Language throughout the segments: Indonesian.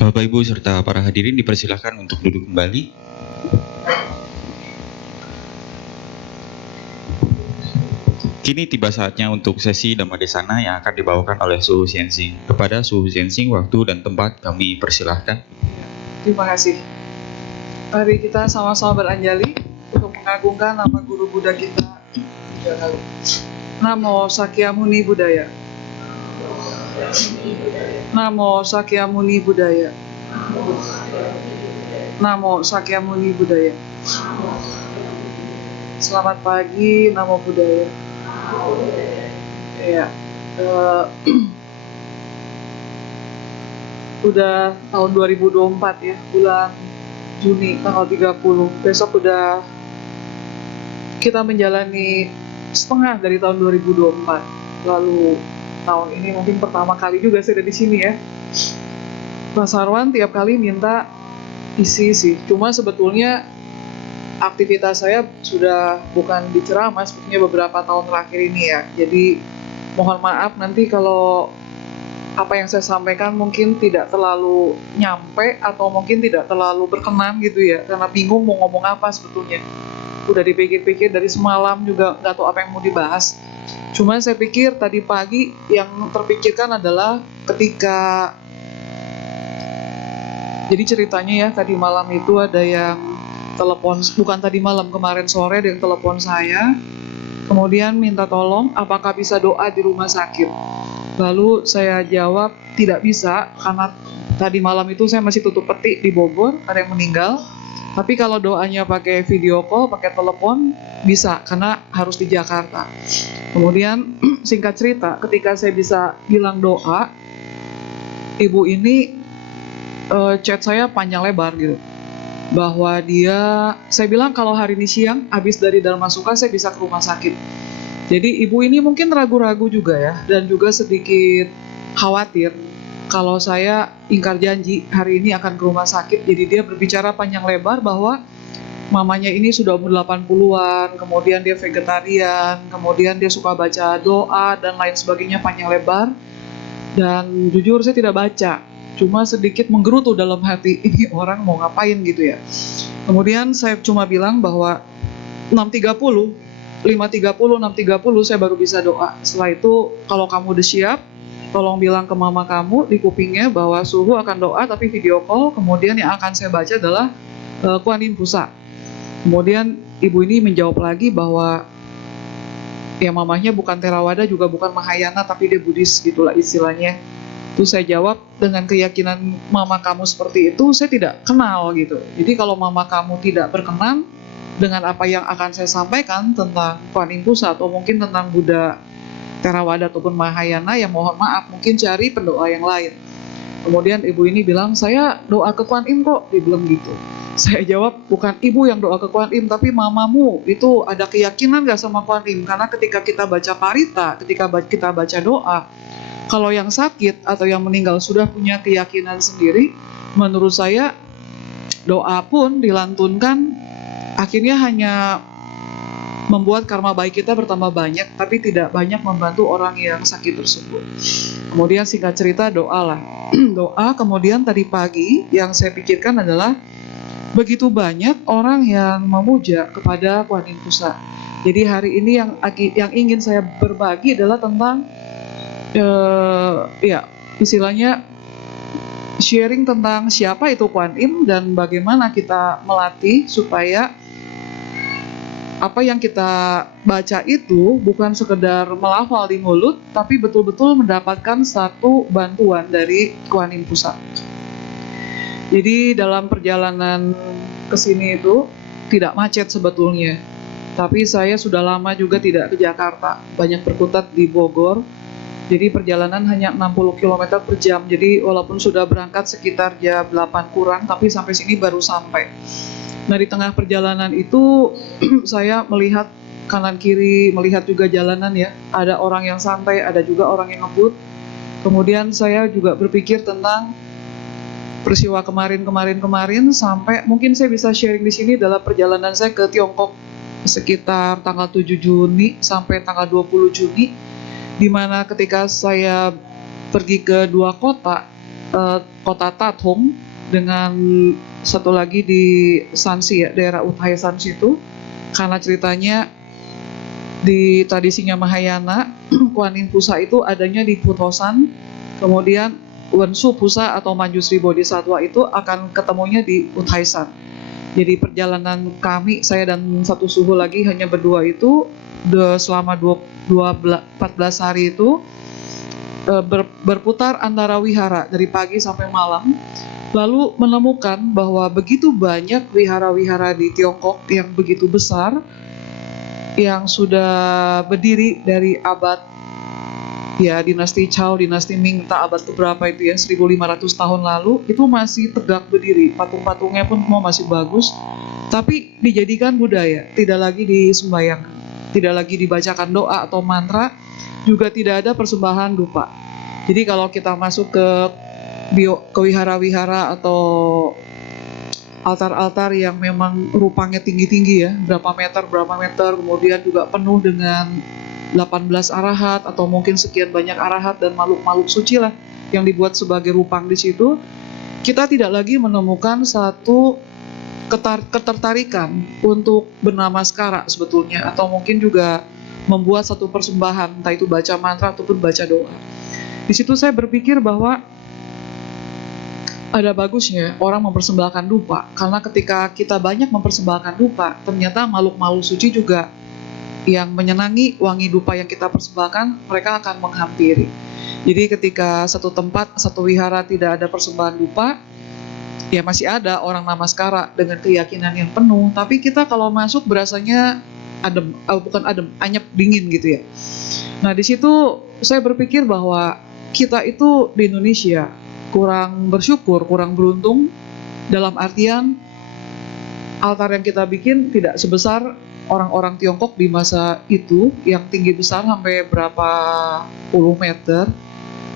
Bapak, Ibu, serta para hadirin dipersilakan untuk duduk kembali. Kini tiba saatnya untuk sesi Dhammadesana yang akan dibawakan oleh Suhu Xianxing. Kepada Suhu Xianxing, waktu dan tempat kami persilahkan. Terima kasih. Mari kita sama-sama beranjali untuk mengagungkan nama Guru Buddha kita 3 kali. Namo Sakyamuni Buddhaya. Namo Sakyamuni Buddhaya. Namo Sakyamuni Buddhaya. Selamat pagi, Namo Buddhaya. Ya, udah tahun 2024 ya, bulan Juni tanggal 30. Besok udah kita menjalani setengah dari tahun 2024. Lalu tahun ini mungkin pertama kali juga saya ada di sini ya. Mas Arwan tiap kali minta isi sih. Cuma sebetulnya aktivitas saya sudah bukan di ceramah sebetulnya beberapa tahun terakhir ini ya. Jadi mohon maaf nanti kalau apa yang saya sampaikan mungkin tidak terlalu nyampe atau mungkin tidak terlalu berkenan gitu ya, karena bingung mau ngomong apa sebetulnya. Udah dipikir-pikir dari semalam juga nggak tahu apa yang mau dibahas. Cuma saya pikir tadi pagi yang terpikirkan adalah ketika, jadi ceritanya ya, tadi malam itu ada yang telepon, bukan tadi malam, kemarin sore ada yang telepon saya, kemudian minta tolong apakah bisa doa di rumah sakit. Lalu saya jawab tidak bisa, karena tadi malam itu saya masih tutup peti di Bogor, ada yang meninggal. Tapi kalau doanya pakai video call, pakai telepon, bisa, karena harus di Jakarta. Kemudian singkat cerita, ketika saya bisa bilang doa, ibu ini chat saya panjang lebar gitu. Bahwa saya bilang kalau hari ini siang, habis dari Dharma Sukha, saya bisa ke rumah sakit. Jadi ibu ini mungkin ragu-ragu juga ya, dan juga sedikit khawatir kalau saya ingkar janji hari ini akan ke rumah sakit. Jadi dia berbicara panjang lebar bahwa mamanya ini sudah umur 80-an, kemudian dia vegetarian, kemudian dia suka baca doa dan lain sebagainya panjang lebar. Dan jujur saya tidak baca, cuma sedikit menggerutu dalam hati, ini orang mau ngapain gitu ya. Kemudian saya cuma bilang bahwa 6.30, 5.30, 6.30 saya baru bisa doa. Setelah itu kalau kamu udah siap, tolong bilang ke mama kamu di kupingnya bahwa Suhu akan doa tapi video call. Kemudian yang akan saya baca adalah Kuan Yin Pusa. Kemudian ibu ini menjawab lagi bahwa ya mamanya bukan Theravada juga bukan Mahayana, tapi dia Buddhis gitulah istilahnya. Itu saya jawab, dengan keyakinan mama kamu seperti itu saya tidak kenal gitu. Jadi kalau mama kamu tidak berkenan dengan apa yang akan saya sampaikan tentang Kuan Yin Pusa atau mungkin tentang Buddha Theravada ataupun Mahayana, ya mohon maaf, mungkin cari pendoa yang lain. Kemudian ibu ini bilang, saya doa ke Kuan Yin kok, dia bilang gitu. Saya jawab, bukan ibu yang doa ke Kuan Yin, tapi mamamu itu ada keyakinan gak sama Kuan Yin? Karena ketika kita baca parita, ketika kita baca doa, kalau yang sakit atau yang meninggal sudah punya keyakinan sendiri, menurut saya doa pun dilantunkan akhirnya hanya membuat karma baik kita bertambah banyak, tapi tidak banyak membantu orang yang sakit tersebut. Kemudian singkat cerita doa lah. Doa, kemudian tadi pagi yang saya pikirkan adalah begitu banyak orang yang memuja kepada Kuan Yin Pusa. Jadi hari ini yang ingin saya berbagi adalah tentang ya istilahnya sharing tentang siapa itu Kuan Yin dan bagaimana kita melatih supaya apa yang kita baca itu bukan sekedar melafal di mulut, tapi betul-betul mendapatkan satu bantuan dari Kuan Yin Pusa. Jadi dalam perjalanan ke sini itu tidak macet sebetulnya, tapi saya sudah lama juga tidak ke Jakarta, banyak berkutat di Bogor. Jadi perjalanan hanya 60 km per jam. Jadi walaupun sudah berangkat sekitar jam 8 kurang, tapi sampai sini baru sampai. Nah di tengah perjalanan itu saya melihat kanan kiri, melihat juga jalanan ya. Ada orang yang santai, ada juga orang yang ngebut. Kemudian saya juga berpikir tentang peristiwa kemarin sampai mungkin saya bisa sharing di sini dalam perjalanan saya ke Tiongkok sekitar tanggal 7 Juni sampai tanggal 20 Juni. Di mana ketika saya pergi ke 2 kota, kota Tathong, dengan satu lagi di Shanxi ya, daerah Uthai Shanxi itu. Karena ceritanya di tradisinya Mahayana, Kuan Yin Pusa itu adanya di Putosan, kemudian Wensu Pusa atau Manjusri Bodhisattva itu akan ketemunya di Uthaisan. Jadi perjalanan kami, saya dan satu suhu lagi hanya berdua itu selama 14 hari itu berputar antara wihara dari pagi sampai malam, lalu menemukan bahwa begitu banyak wihara-wihara di Tiongkok yang begitu besar, yang sudah berdiri dari abad ya dinasti Chao, dinasti Ming, entah abad keberapa itu ya, 1500 tahun lalu, itu masih tegak berdiri. Patung-patungnya pun semua masih bagus, tapi dijadikan budaya, tidak lagi disembayangkan, tidak lagi dibacakan doa atau mantra, juga tidak ada persembahan dupa. Jadi kalau kita masuk ke wihara-wihara atau altar-altar yang memang rupanya tinggi-tinggi ya, berapa meter, kemudian juga penuh dengan 18 arahat atau mungkin sekian banyak arahat dan makhluk-makhluk suci lah yang dibuat sebagai rupang di situ, kita tidak lagi menemukan satu ketertarikan untuk bernamaskara sebetulnya, atau mungkin juga membuat satu persembahan, entah itu baca mantra ataupun baca doa. Di situ saya berpikir bahwa ada bagusnya orang mempersembahkan dupa, karena ketika kita banyak mempersembahkan dupa, ternyata makhluk-makhluk suci juga yang menyenangi wangi dupa yang kita persembahkan, mereka akan menghampiri. Jadi ketika satu tempat, satu wihara tidak ada persembahan dupa, ya masih ada orang namaskara dengan keyakinan yang penuh, tapi kita kalau masuk berasanya adem, bukan adem, anyep, dingin gitu ya. Nah di situ saya berpikir bahwa kita itu di Indonesia kurang bersyukur, kurang beruntung, dalam artian altar yang kita bikin tidak sebesar orang-orang Tiongkok di masa itu yang tinggi besar sampai berapa puluh meter,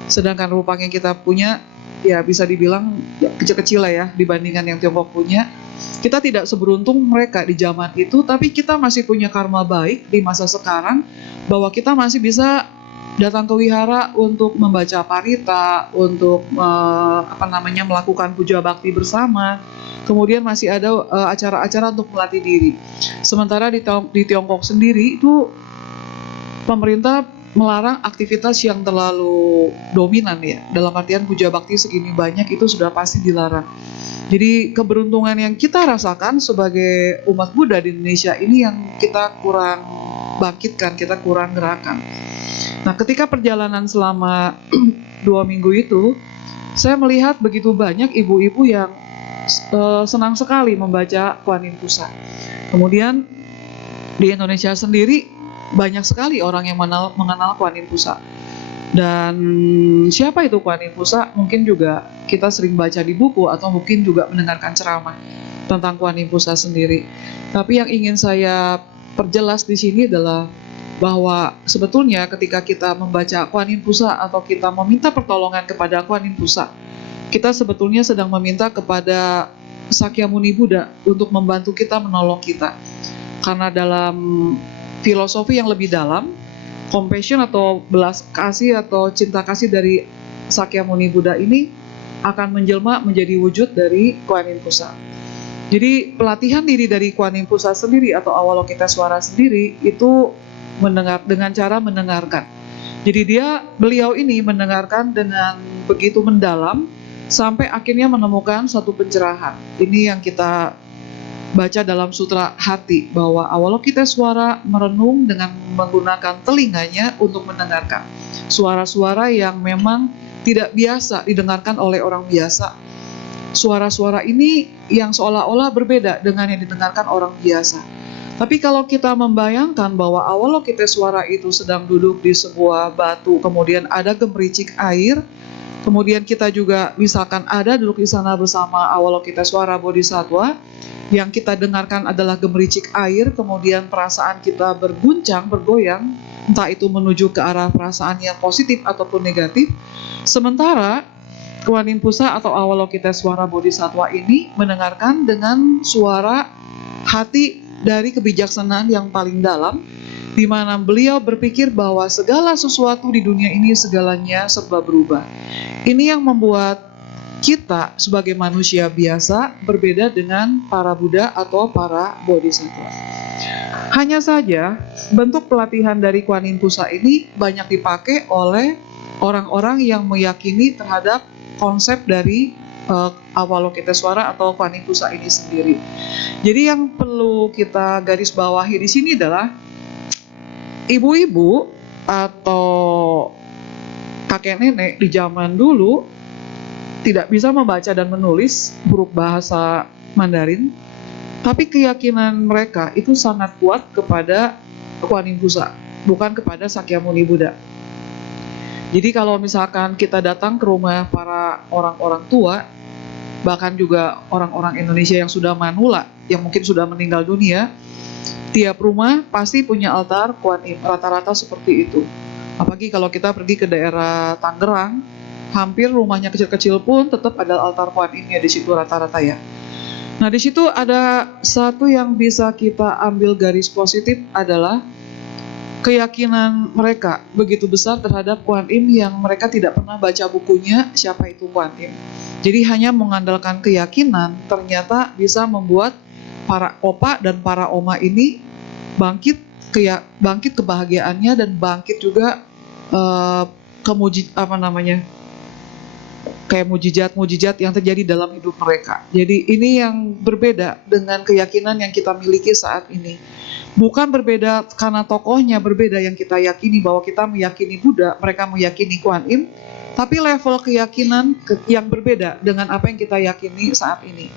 sedangkan rupang yang kita punya ya bisa dibilang ya kecil-kecil lah ya dibandingkan yang Tiongkok punya. Kita tidak seberuntung mereka di zaman itu, tapi kita masih punya karma baik di masa sekarang bahwa kita masih bisa datang ke wihara untuk membaca parita, untuk melakukan puja bakti bersama. Kemudian masih ada acara-acara untuk melatih diri. Sementara di Tiongkok sendiri itu pemerintah melarang aktivitas yang terlalu dominan ya. Dalam artian puja bakti segini banyak itu sudah pasti dilarang. Jadi keberuntungan yang kita rasakan sebagai umat Buddha di Indonesia ini yang kita kurang bangkitkan, kita kurang gerakan. Nah ketika perjalanan selama 2 minggu itu, saya melihat begitu banyak ibu-ibu yang senang sekali membaca Kuan Yin Pusa. Kemudian di Indonesia sendiri banyak sekali orang yang mengenal Kuan Yin Pusa. Dan siapa itu Kuan Yin Pusa? Mungkin juga kita sering baca di buku atau mungkin juga mendengarkan ceramah tentang Kuan Yin Pusa sendiri. Tapi yang ingin saya perjelas di sini adalah bahwa sebetulnya ketika kita membaca Kuan Yin Pusa atau kita meminta pertolongan kepada Kuan Yin Pusa, kita sebetulnya sedang meminta kepada Sakyamuni Buddha untuk membantu kita, menolong kita. Karena dalam filosofi yang lebih dalam, compassion atau belas kasih atau cinta kasih dari Sakyamuni Buddha ini akan menjelma menjadi wujud dari Kuan Yin Pusa. Jadi pelatihan diri dari Kuan Yin Pusa sendiri atau Avalokitesvara sendiri itu dengan cara mendengarkan. Jadi beliau ini mendengarkan dengan begitu mendalam sampai akhirnya menemukan satu pencerahan. Ini yang kita baca dalam sutra hati, bahwa Avalokitesvara merenung dengan menggunakan telinganya untuk mendengarkan suara-suara yang memang tidak biasa didengarkan oleh orang biasa. Suara-suara ini yang seolah-olah berbeda dengan yang didengarkan orang biasa. Tapi kalau kita membayangkan bahwa Avalokitesvara itu sedang duduk di sebuah batu, kemudian ada gemericik air, kemudian kita juga misalkan ada duduk di sana bersama Avalokitesvara Bodhisattva, yang kita dengarkan adalah gemericik air, kemudian perasaan kita berguncang, bergoyang, entah itu menuju ke arah perasaan yang positif ataupun negatif. Sementara Kuan Yin Pusa atau Avalokitesvara Bodhisattva ini mendengarkan dengan suara hati dari kebijaksanaan yang paling dalam, di mana beliau berpikir bahwa segala sesuatu di dunia ini segalanya serba berubah. Ini yang membuat kita sebagai manusia biasa berbeda dengan para Buddha atau para Bodhisattva. Hanya saja, bentuk pelatihan dari Kuan Yin Pusa ini banyak dipakai oleh orang-orang yang meyakini terhadap konsep dari Avalokitesvara atau Kuan Yin Pusa ini sendiri. Jadi yang perlu kita garis bawahi di sini adalah ibu-ibu atau kakek nenek di zaman dulu tidak bisa membaca dan menulis huruf bahasa Mandarin, tapi keyakinan mereka itu sangat kuat kepada Kuan Yin Pusa, bukan kepada Sakyamuni Buddha. Jadi kalau misalkan kita datang ke rumah para orang-orang tua, bahkan juga orang-orang Indonesia yang sudah manula, yang mungkin sudah meninggal dunia, tiap rumah pasti punya altar Kuan Yin, rata-rata seperti itu. Apalagi kalau kita pergi ke daerah Tangerang, hampir rumahnya kecil-kecil pun tetap ada altar Kuan Yin-nya di situ rata-rata ya. Nah, di situ ada satu yang bisa kita ambil garis positif adalah keyakinan mereka begitu besar terhadap Kuan Yin yang mereka tidak pernah baca bukunya siapa itu Kuan Yin. Jadi hanya mengandalkan keyakinan ternyata bisa membuat para opa dan para oma ini bangkit kebahagiaannya dan bangkit juga kayak mujizat-mujizat yang terjadi dalam hidup mereka. Jadi ini yang berbeda dengan keyakinan yang kita miliki saat ini. Bukan berbeda karena tokohnya berbeda yang kita yakini, bahwa kita meyakini Buddha, mereka meyakini Kuan Yin, tapi level keyakinan yang berbeda dengan apa yang kita yakini saat ini.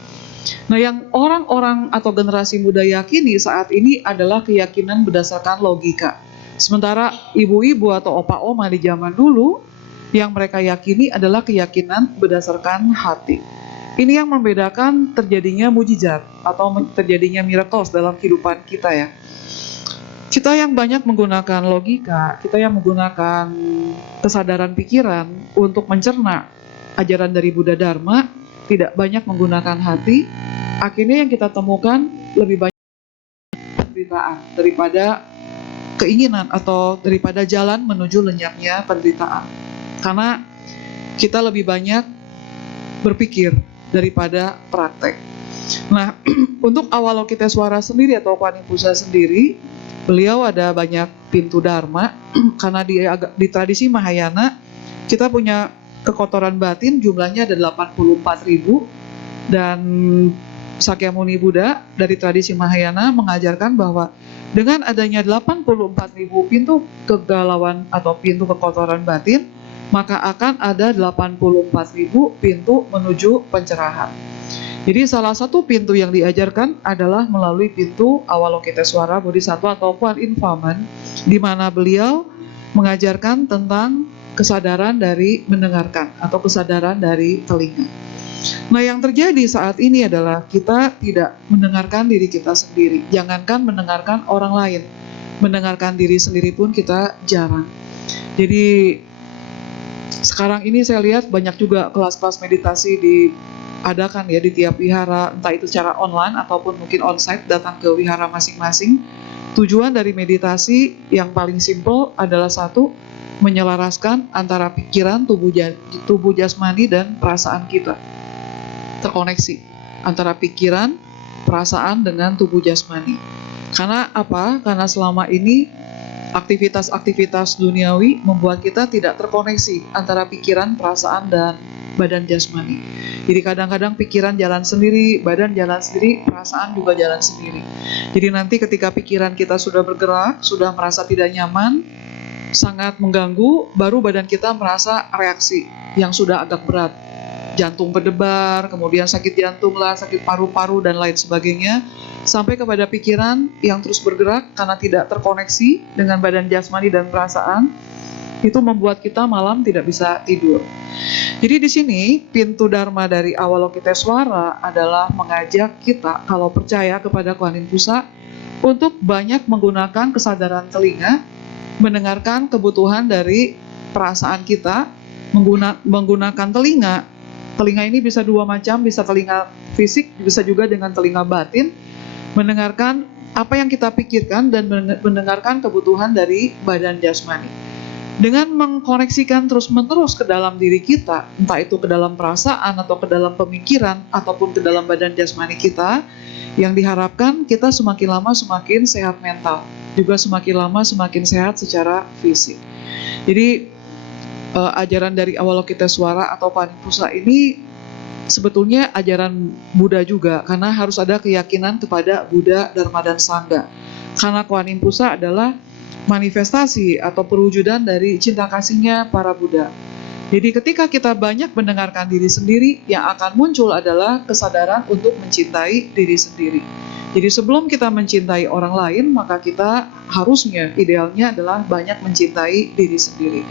Nah, yang orang-orang atau generasi muda yakini saat ini adalah keyakinan berdasarkan logika. Sementara ibu-ibu atau opa-oma di zaman dulu, yang mereka yakini adalah keyakinan berdasarkan hati. Ini yang membedakan terjadinya mujizat atau terjadinya miracles dalam kehidupan kita ya. Kita yang banyak menggunakan logika, kita yang menggunakan kesadaran pikiran untuk mencerna ajaran dari Buddha Dharma, tidak banyak menggunakan hati, akhirnya yang kita temukan lebih banyak penderitaan daripada keinginan atau daripada jalan menuju lenyapnya penderitaan. Karena kita lebih banyak berpikir daripada praktek. Nah, untuk Avalokitesvara sendiri atau Kuan Yin Pusa sendiri, beliau ada banyak pintu Dharma. Karena di tradisi Mahayana, kita punya kekotoran batin jumlahnya ada 84.000. Dan Sakyamuni Buddha dari tradisi Mahayana mengajarkan bahwa dengan adanya 84.000 pintu kegalauan atau pintu kekotoran batin, maka akan ada 84.000 pintu menuju pencerahan. Jadi salah satu pintu yang diajarkan adalah melalui pintu Avalokitesvara Bodhisattva atau Kuan Yin Faman, di mana beliau mengajarkan tentang kesadaran dari mendengarkan atau kesadaran dari telinga. Nah, yang terjadi saat ini adalah kita tidak mendengarkan diri kita sendiri. Jangankan mendengarkan orang lain, mendengarkan diri sendiri pun kita jarang. Jadi sekarang ini saya lihat banyak juga kelas-kelas meditasi diadakan ya di tiap wihara, entah itu secara online ataupun mungkin onsite, datang ke wihara masing-masing. Tujuan dari meditasi yang paling simpel adalah satu, menyelaraskan antara pikiran, tubuh jasmani dan perasaan kita. Terkoneksi antara pikiran, perasaan dengan tubuh jasmani. Karena apa? Karena selama ini aktivitas-aktivitas duniawi membuat kita tidak terkoneksi antara pikiran, perasaan, dan badan jasmani. Jadi kadang-kadang pikiran jalan sendiri, badan jalan sendiri, perasaan juga jalan sendiri. Jadi nanti ketika pikiran kita sudah bergerak, sudah merasa tidak nyaman, sangat mengganggu, baru badan kita merasa reaksi yang sudah agak berat. Jantung berdebar, kemudian sakit jantung lah, sakit paru-paru, dan lain sebagainya. Sampai kepada pikiran yang terus bergerak karena tidak terkoneksi dengan badan jasmani dan perasaan, itu membuat kita malam tidak bisa tidur. Jadi di sini pintu Dharma dari Avalokitesvara adalah mengajak kita, kalau percaya kepada Kuan Yin Pusa, untuk banyak menggunakan kesadaran telinga, mendengarkan kebutuhan dari perasaan kita, menggunakan telinga. Telinga ini bisa dua macam, bisa telinga fisik, bisa juga dengan telinga batin, mendengarkan apa yang kita pikirkan dan mendengarkan kebutuhan dari badan jasmani. Dengan mengkoneksikan terus-menerus ke dalam diri kita, entah itu ke dalam perasaan atau ke dalam pemikiran ataupun ke dalam badan jasmani kita, yang diharapkan kita semakin lama semakin sehat mental, juga semakin lama semakin sehat secara fisik. Jadi ajaran dari Avalokitesvara atau Panipusa ini sebetulnya ajaran Buddha juga, karena harus ada keyakinan kepada Buddha, Dharma, dan Sangha. Karena Kuan Yin Pusa adalah manifestasi atau perwujudan dari cinta kasihnya para Buddha. Jadi ketika kita banyak mendengarkan diri sendiri, yang akan muncul adalah kesadaran untuk mencintai diri sendiri. Jadi sebelum kita mencintai orang lain, maka kita harusnya, idealnya adalah banyak mencintai diri sendiri.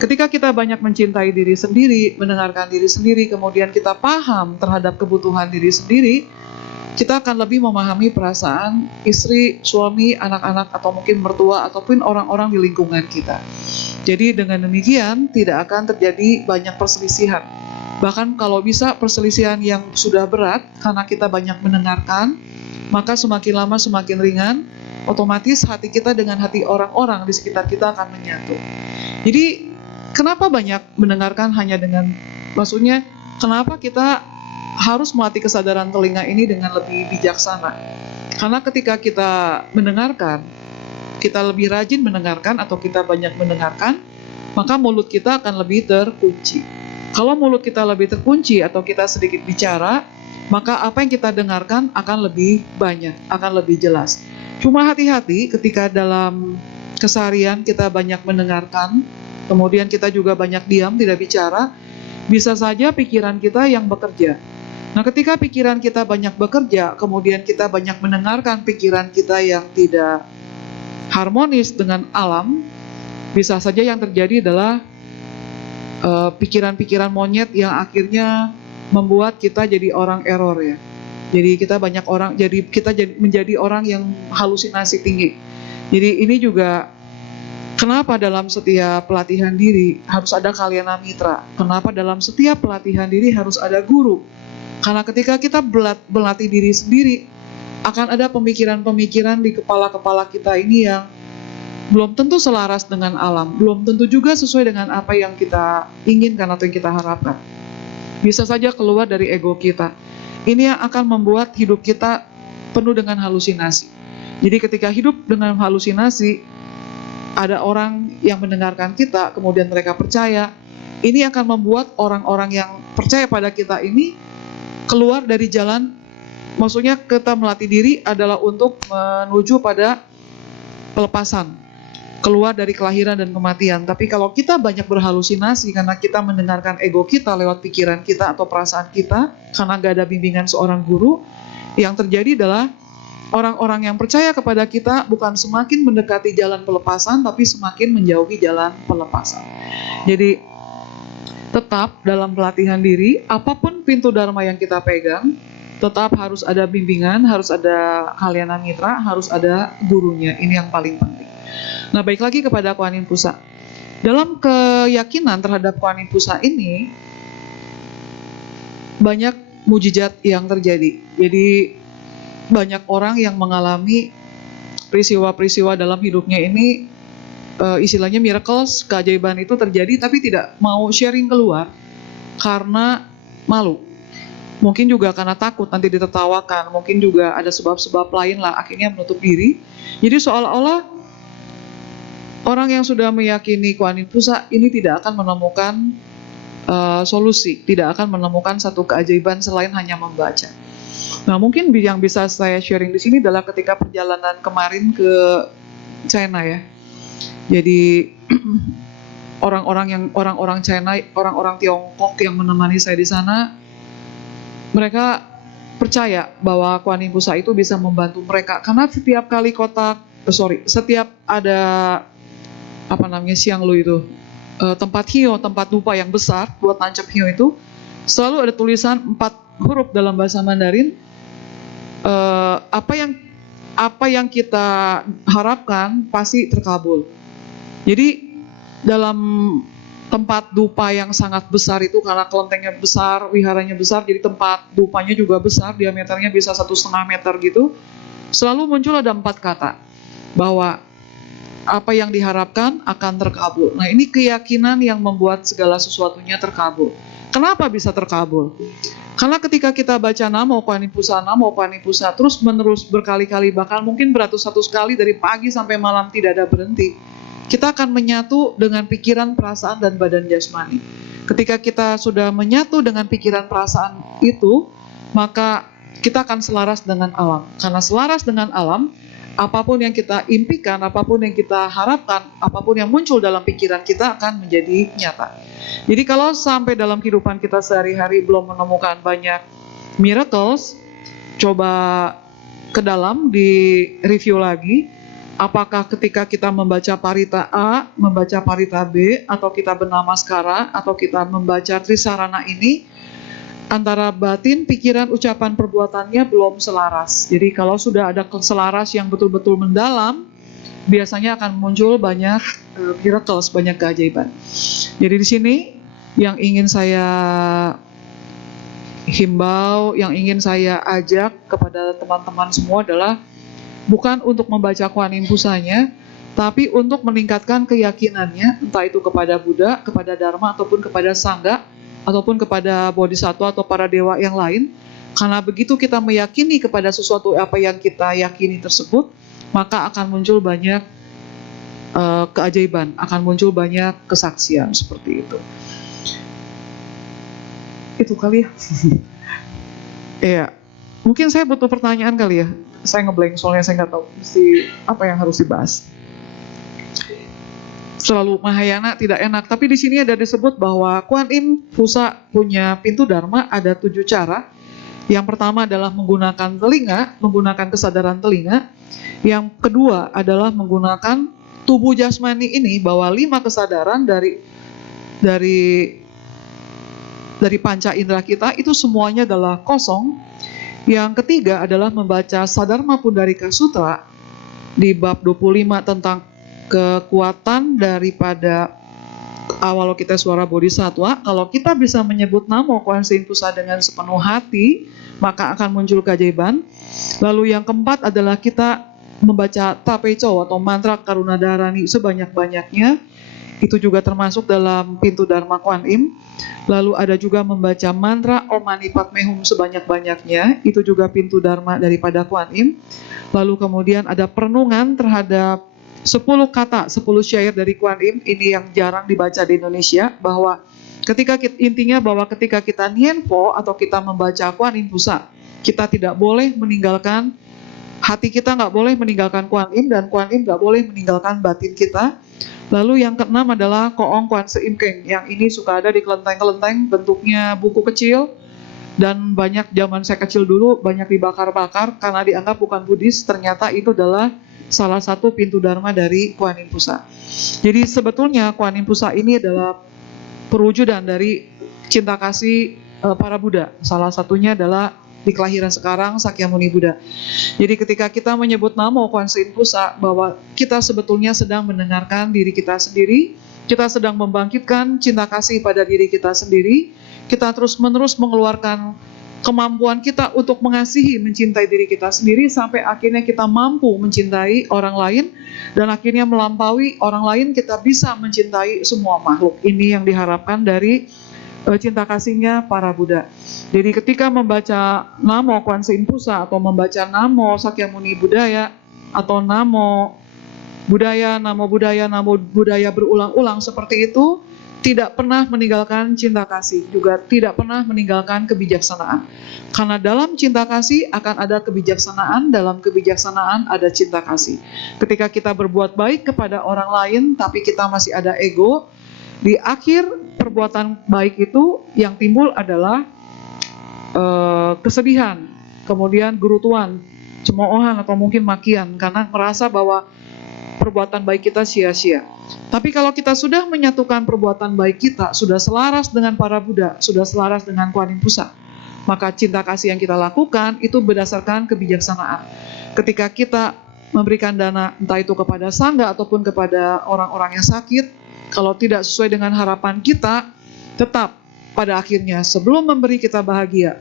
Ketika kita banyak mencintai diri sendiri, mendengarkan diri sendiri, kemudian kita paham terhadap kebutuhan diri sendiri, kita akan lebih memahami perasaan istri, suami, anak-anak, atau mungkin mertua, ataupun orang-orang di lingkungan kita. Jadi dengan demikian tidak akan terjadi banyak perselisihan. Bahkan kalau bisa perselisihan yang sudah berat, karena kita banyak mendengarkan, maka semakin lama semakin ringan, otomatis hati kita dengan hati orang-orang di sekitar kita akan menyatu. Jadi kenapa banyak mendengarkan hanya dengan, maksudnya kenapa kita harus melatih kesadaran telinga ini dengan lebih bijaksana. Karena ketika kita mendengarkan, kita lebih rajin mendengarkan atau kita banyak mendengarkan, maka mulut kita akan lebih terkunci. Kalau mulut kita lebih terkunci atau kita sedikit bicara, maka apa yang kita dengarkan akan lebih banyak, akan lebih jelas. Cuma hati-hati ketika dalam keseharian kita banyak mendengarkan, kemudian kita juga banyak diam, tidak bicara, bisa saja pikiran kita yang bekerja. Nah, ketika pikiran kita banyak bekerja, kemudian kita banyak mendengarkan pikiran kita yang tidak harmonis dengan alam, bisa saja yang terjadi adalah pikiran-pikiran monyet yang akhirnya membuat kita jadi orang error ya. Jadi kita menjadi orang yang halusinasi tinggi. Jadi ini juga kenapa dalam setiap pelatihan diri harus ada kalyana mitra. Kenapa dalam setiap pelatihan diri harus ada guru. Karena ketika kita berlatih diri sendiri, akan ada pemikiran-pemikiran di kepala-kepala kita ini yang belum tentu selaras dengan alam, belum tentu juga sesuai dengan apa yang kita inginkan atau yang kita harapkan. Bisa saja keluar dari ego kita. Ini yang akan membuat hidup kita penuh dengan halusinasi. Jadi ketika hidup dengan halusinasi, ada orang yang mendengarkan kita, kemudian mereka percaya, ini akan membuat orang-orang yang percaya pada kita ini keluar dari jalan. Maksudnya kita melatih diri adalah untuk menuju pada pelepasan, keluar dari kelahiran dan kematian. Tapi kalau kita banyak berhalusinasi karena kita mendengarkan ego kita lewat pikiran kita atau perasaan kita, karena gak ada bimbingan seorang guru, yang terjadi adalah orang-orang yang percaya kepada kita bukan semakin mendekati jalan pelepasan, tapi semakin menjauhi jalan pelepasan. Jadi tetap dalam pelatihan diri, apapun pintu dharma yang kita pegang, tetap harus ada bimbingan, harus ada kalyana mitra, harus ada gurunya. Ini yang paling penting. Nah, baik lagi kepada Kuan Yin Pusa. Dalam keyakinan terhadap Kuan Yin Pusa ini, banyak mujizat yang terjadi. Jadi banyak orang yang mengalami peristiwa-peristiwa dalam hidupnya ini, istilahnya miracles, keajaiban itu terjadi tapi tidak mau sharing keluar karena malu. Mungkin juga karena takut nanti ditertawakan, mungkin juga ada sebab-sebab lain lah, akhirnya menutup diri. Jadi seolah-olah orang yang sudah meyakini Kuan Yin Pusa ini tidak akan menemukan solusi, tidak akan menemukan satu keajaiban selain hanya membaca. Nah, mungkin yang bisa saya sharing di sini adalah ketika perjalanan kemarin ke China ya. Jadi orang-orang China, orang-orang Tiongkok yang menemani saya di sana, mereka percaya bahwa Kuan Yin Pusa itu bisa membantu mereka karena setiap kali setiap ada Xiang Lu itu, tempat hiyo, tempat dupa yang besar buat nancap hiyo itu, selalu ada tulisan 4 huruf dalam bahasa Mandarin. Apa yang kita harapkan pasti terkabul. Jadi dalam tempat dupa yang sangat besar itu, karena kelentengnya besar, wiharanya besar, jadi tempat dupanya juga besar, diameternya bisa 1,5 meter gitu, selalu muncul ada 4 kata bahwa apa yang diharapkan akan terkabul. Nah, ini keyakinan yang membuat segala sesuatunya terkabul. Kenapa bisa terkabul? Karena ketika kita baca Namo Kuan Yin Pusat terus menerus berkali-kali, bahkan mungkin beratus-ratus kali dari pagi sampai malam tidak ada berhenti, kita akan menyatu dengan pikiran, perasaan, dan badan jasmani. Ketika kita sudah menyatu dengan pikiran, perasaan itu, maka kita akan selaras dengan alam. Karena selaras dengan alam, apapun yang kita impikan, apapun yang kita harapkan, apapun yang muncul dalam pikiran kita akan menjadi nyata. Jadi kalau sampai dalam kehidupan kita sehari-hari belum menemukan banyak miracles, coba ke dalam, di review lagi, apakah ketika kita membaca parita A, membaca parita B, atau kita bernamaskara, atau kita membaca Trisarana ini, antara batin, pikiran, ucapan, perbuatannya belum selaras. Jadi kalau sudah ada selaras yang betul-betul mendalam, biasanya akan muncul banyak miracles, banyak keajaiban. Jadi di sini yang ingin saya himbau, yang ingin saya ajak kepada teman-teman semua adalah bukan untuk membaca Kuan Yin Pusanya, tapi untuk meningkatkan keyakinannya, entah itu kepada Buddha, kepada Dharma, ataupun kepada Sangha, ataupun kepada Bodhisattva atau para dewa yang lain. Karena begitu kita meyakini kepada sesuatu apa yang kita yakini tersebut, maka akan muncul banyak keajaiban, akan muncul banyak kesaksian seperti itu. Itu kali ya. Iya. Mungkin saya butuh pertanyaan kali ya. Saya ngeblank soalnya saya nggak tahu mesti apa yang harus dibahas. Selalu Mahayana tidak enak, tapi di sini ada disebut bahwa Kuan Yin Pusa punya pintu Dharma ada 7 cara. Yang pertama adalah menggunakan telinga, menggunakan kesadaran telinga. Yang kedua adalah menggunakan tubuh jasmani ini, bahwa 5 kesadaran dari panca indera kita itu semuanya adalah kosong. Yang ketiga adalah membaca Sadharma Pundarika Sutra di bab 25 tentang kekuatan daripada Avalokitesvara Bodhisattva. Kalau kita bisa menyebut Namo Kuan Yin Pusa dengan sepenuh hati, maka akan muncul keajaiban. Lalu yang keempat adalah kita membaca Tapecho atau mantra Karuna Dharani sebanyak-banyaknya. Itu juga termasuk dalam pintu Dharma Kuan Yin. Lalu ada juga membaca mantra Om Mani Padme Hum sebanyak-banyaknya. Itu juga pintu Dharma daripada Kuan Yin. Lalu kemudian ada perenungan terhadap 10 kata, 10 syair dari Kuan Yin. Ini yang jarang dibaca di Indonesia, bahwa intinya bahwa ketika kita Nienpo atau kita membaca Kuan Yin Pusa, kita tidak boleh meninggalkan hati kita, nggak boleh meninggalkan Kuan Yin, dan Kuan Yin nggak boleh meninggalkan batin kita. Lalu yang keenam adalah Koong Kuan Se Im Keng, yang ini suka ada di kelenteng-kelenteng, bentuknya buku kecil, dan banyak zaman saya kecil dulu banyak dibakar-bakar karena dianggap bukan Buddhis. Ternyata itu adalah salah satu pintu Dharma dari Kuan Yin Pusa. Jadi sebetulnya Kuan Yin Pusa ini adalah perwujudan dari cinta kasih para Buddha. Salah satunya adalah di kelahiran sekarang Sakyamuni Buddha. Jadi ketika kita menyebut Namo Kuan Yin Pusa, bahwa kita sebetulnya sedang mendengarkan diri kita sendiri, kita sedang membangkitkan cinta kasih pada diri kita sendiri, kita terus-menerus mengeluarkan kemampuan kita untuk mengasihi, mencintai diri kita sendiri, sampai akhirnya kita mampu mencintai orang lain, dan akhirnya melampaui orang lain, kita bisa mencintai semua makhluk. Ini yang diharapkan dari cinta kasihnya para Buddha. Jadi ketika membaca Namo Kuan Yin Pusa, atau membaca Namo Sakyamuni Buddhaya, atau Namo Buddhaya, Namo Buddhaya, Namo Buddhaya berulang-ulang seperti itu, tidak pernah meninggalkan cinta kasih, juga tidak pernah meninggalkan kebijaksanaan. Karena dalam cinta kasih akan ada kebijaksanaan, dalam kebijaksanaan ada cinta kasih. Ketika kita berbuat baik kepada orang lain, tapi kita masih ada ego, di akhir perbuatan baik itu yang timbul adalah kesedihan, kemudian gerutuan, cemoohan, atau mungkin makian, karena merasa bahwa perbuatan baik kita sia-sia. Tapi kalau kita sudah menyatukan perbuatan baik kita, sudah selaras dengan para Buddha, sudah selaras dengan Kuan Yin Pusa, maka cinta kasih yang kita lakukan itu berdasarkan kebijaksanaan. Ketika kita memberikan dana, entah itu kepada sangga ataupun kepada orang-orang yang sakit, kalau tidak sesuai dengan harapan kita, tetap pada akhirnya sebelum memberi kita bahagia,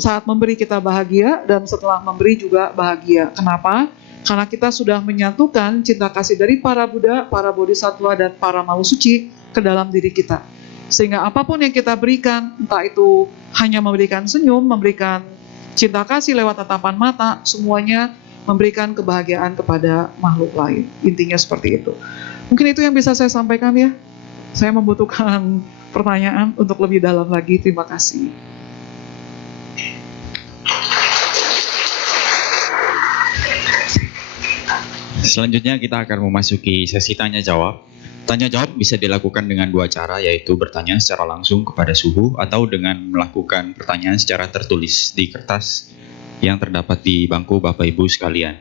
saat memberi kita bahagia, dan setelah memberi juga bahagia. Kenapa? Karena kita sudah menyatukan cinta kasih dari para Buddha, para Bodhisattva, dan para makhluk suci ke dalam diri kita. Sehingga apapun yang kita berikan, entah itu hanya memberikan senyum, memberikan cinta kasih lewat tatapan mata, semuanya memberikan kebahagiaan kepada makhluk lain. Intinya seperti itu. Mungkin itu yang bisa saya sampaikan ya. Saya membutuhkan pertanyaan untuk lebih dalam lagi. Terima kasih. Selanjutnya kita akan memasuki sesi tanya jawab. Tanya jawab bisa dilakukan dengan dua cara, yaitu bertanya secara langsung kepada suhu atau dengan melakukan pertanyaan secara tertulis di kertas yang terdapat di bangku Bapak Ibu sekalian.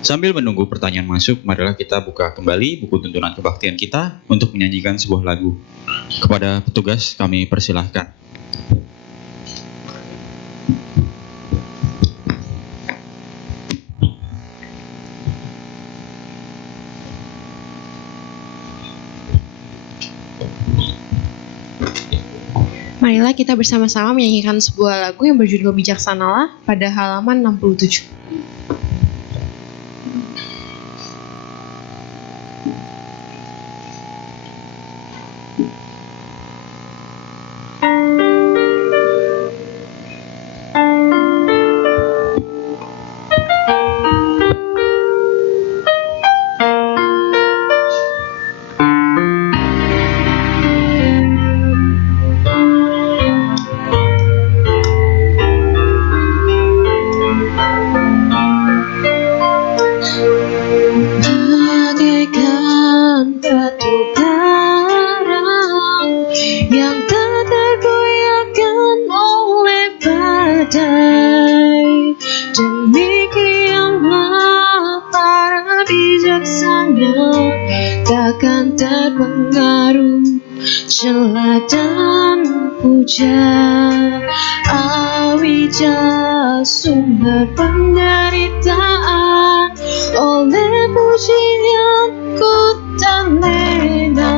Sambil menunggu pertanyaan masuk, marilah kita buka kembali buku tuntunan kebaktian kita untuk menyanyikan sebuah lagu. Kepada petugas kami persilahkan. Marilah kita bersama-sama menyanyikan sebuah lagu yang berjudul Bijaksanalah pada halaman 67. Takkan terpengaruh celah dan puja, awija sumber penderitaan, oleh pujianku terlena,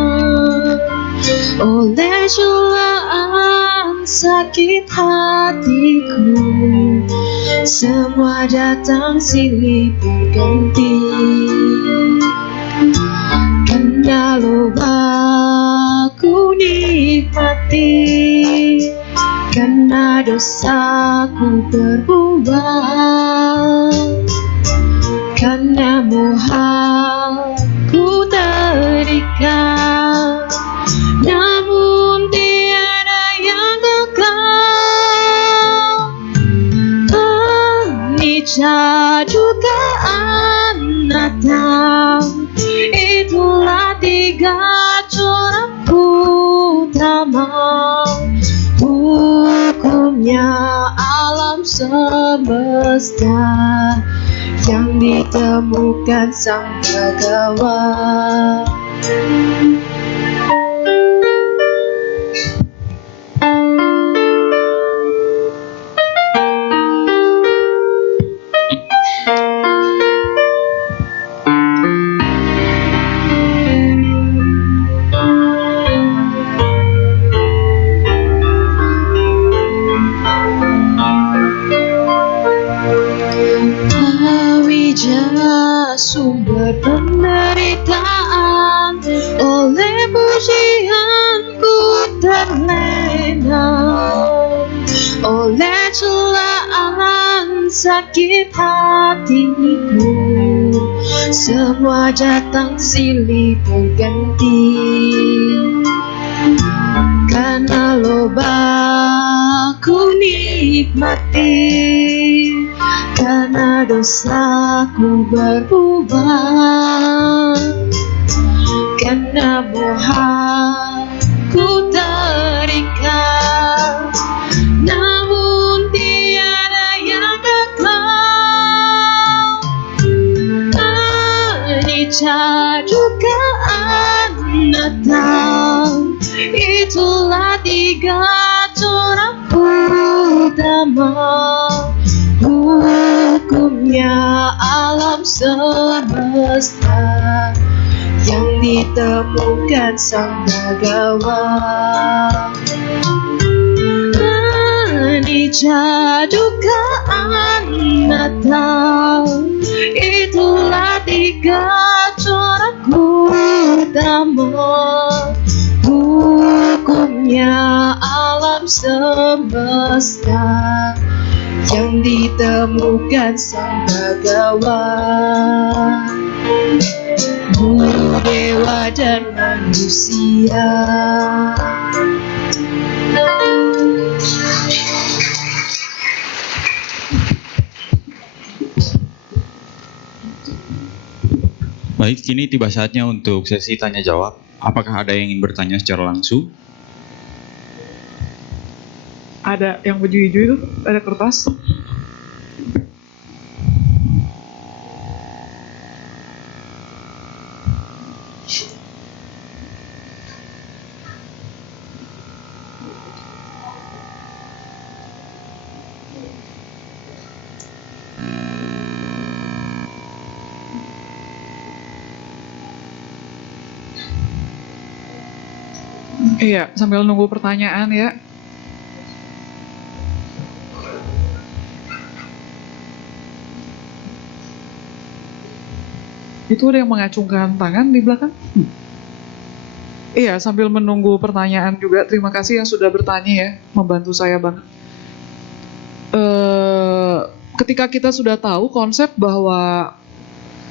oleh celaan sakit hatiku, semua datang silih berganti. Karena lobaku nikmati, karena dosaku berubah, karena mohaku terikat, namun tiada yang kekal. Anicca dukkha anatta, itulah tiga corak utama hukumnya alam semesta yang ditemukan Sang Bhagawan. Sumber penderitaan, oleh pujianku terlena, oleh celaan sakit hatiku, semua datang silih berganti. Karena lobaku nikmati, karena dosaku berubah, karena mohaku terikat, namun tiada yang kekal. Anicca dukkha anatta, itulah tiga corak utama hukumnya alam semesta yang ditemukan Sang Bhagawan. Anicca dukkha anatta, itulah alam semesta yang ditemukan sang Bhagawan, guru dewa dan manusia. Baik, kini tiba saatnya untuk sesi tanya jawab. Apakah ada yang ingin bertanya secara langsung? Ada yang baju hijau itu, ada kertas. Iya, sambil nunggu pertanyaan ya. Itu ada yang mengacungkan tangan di belakang. Iya, sambil menunggu pertanyaan juga, terima kasih yang sudah bertanya ya, membantu saya banget. Ketika kita sudah tahu konsep bahwa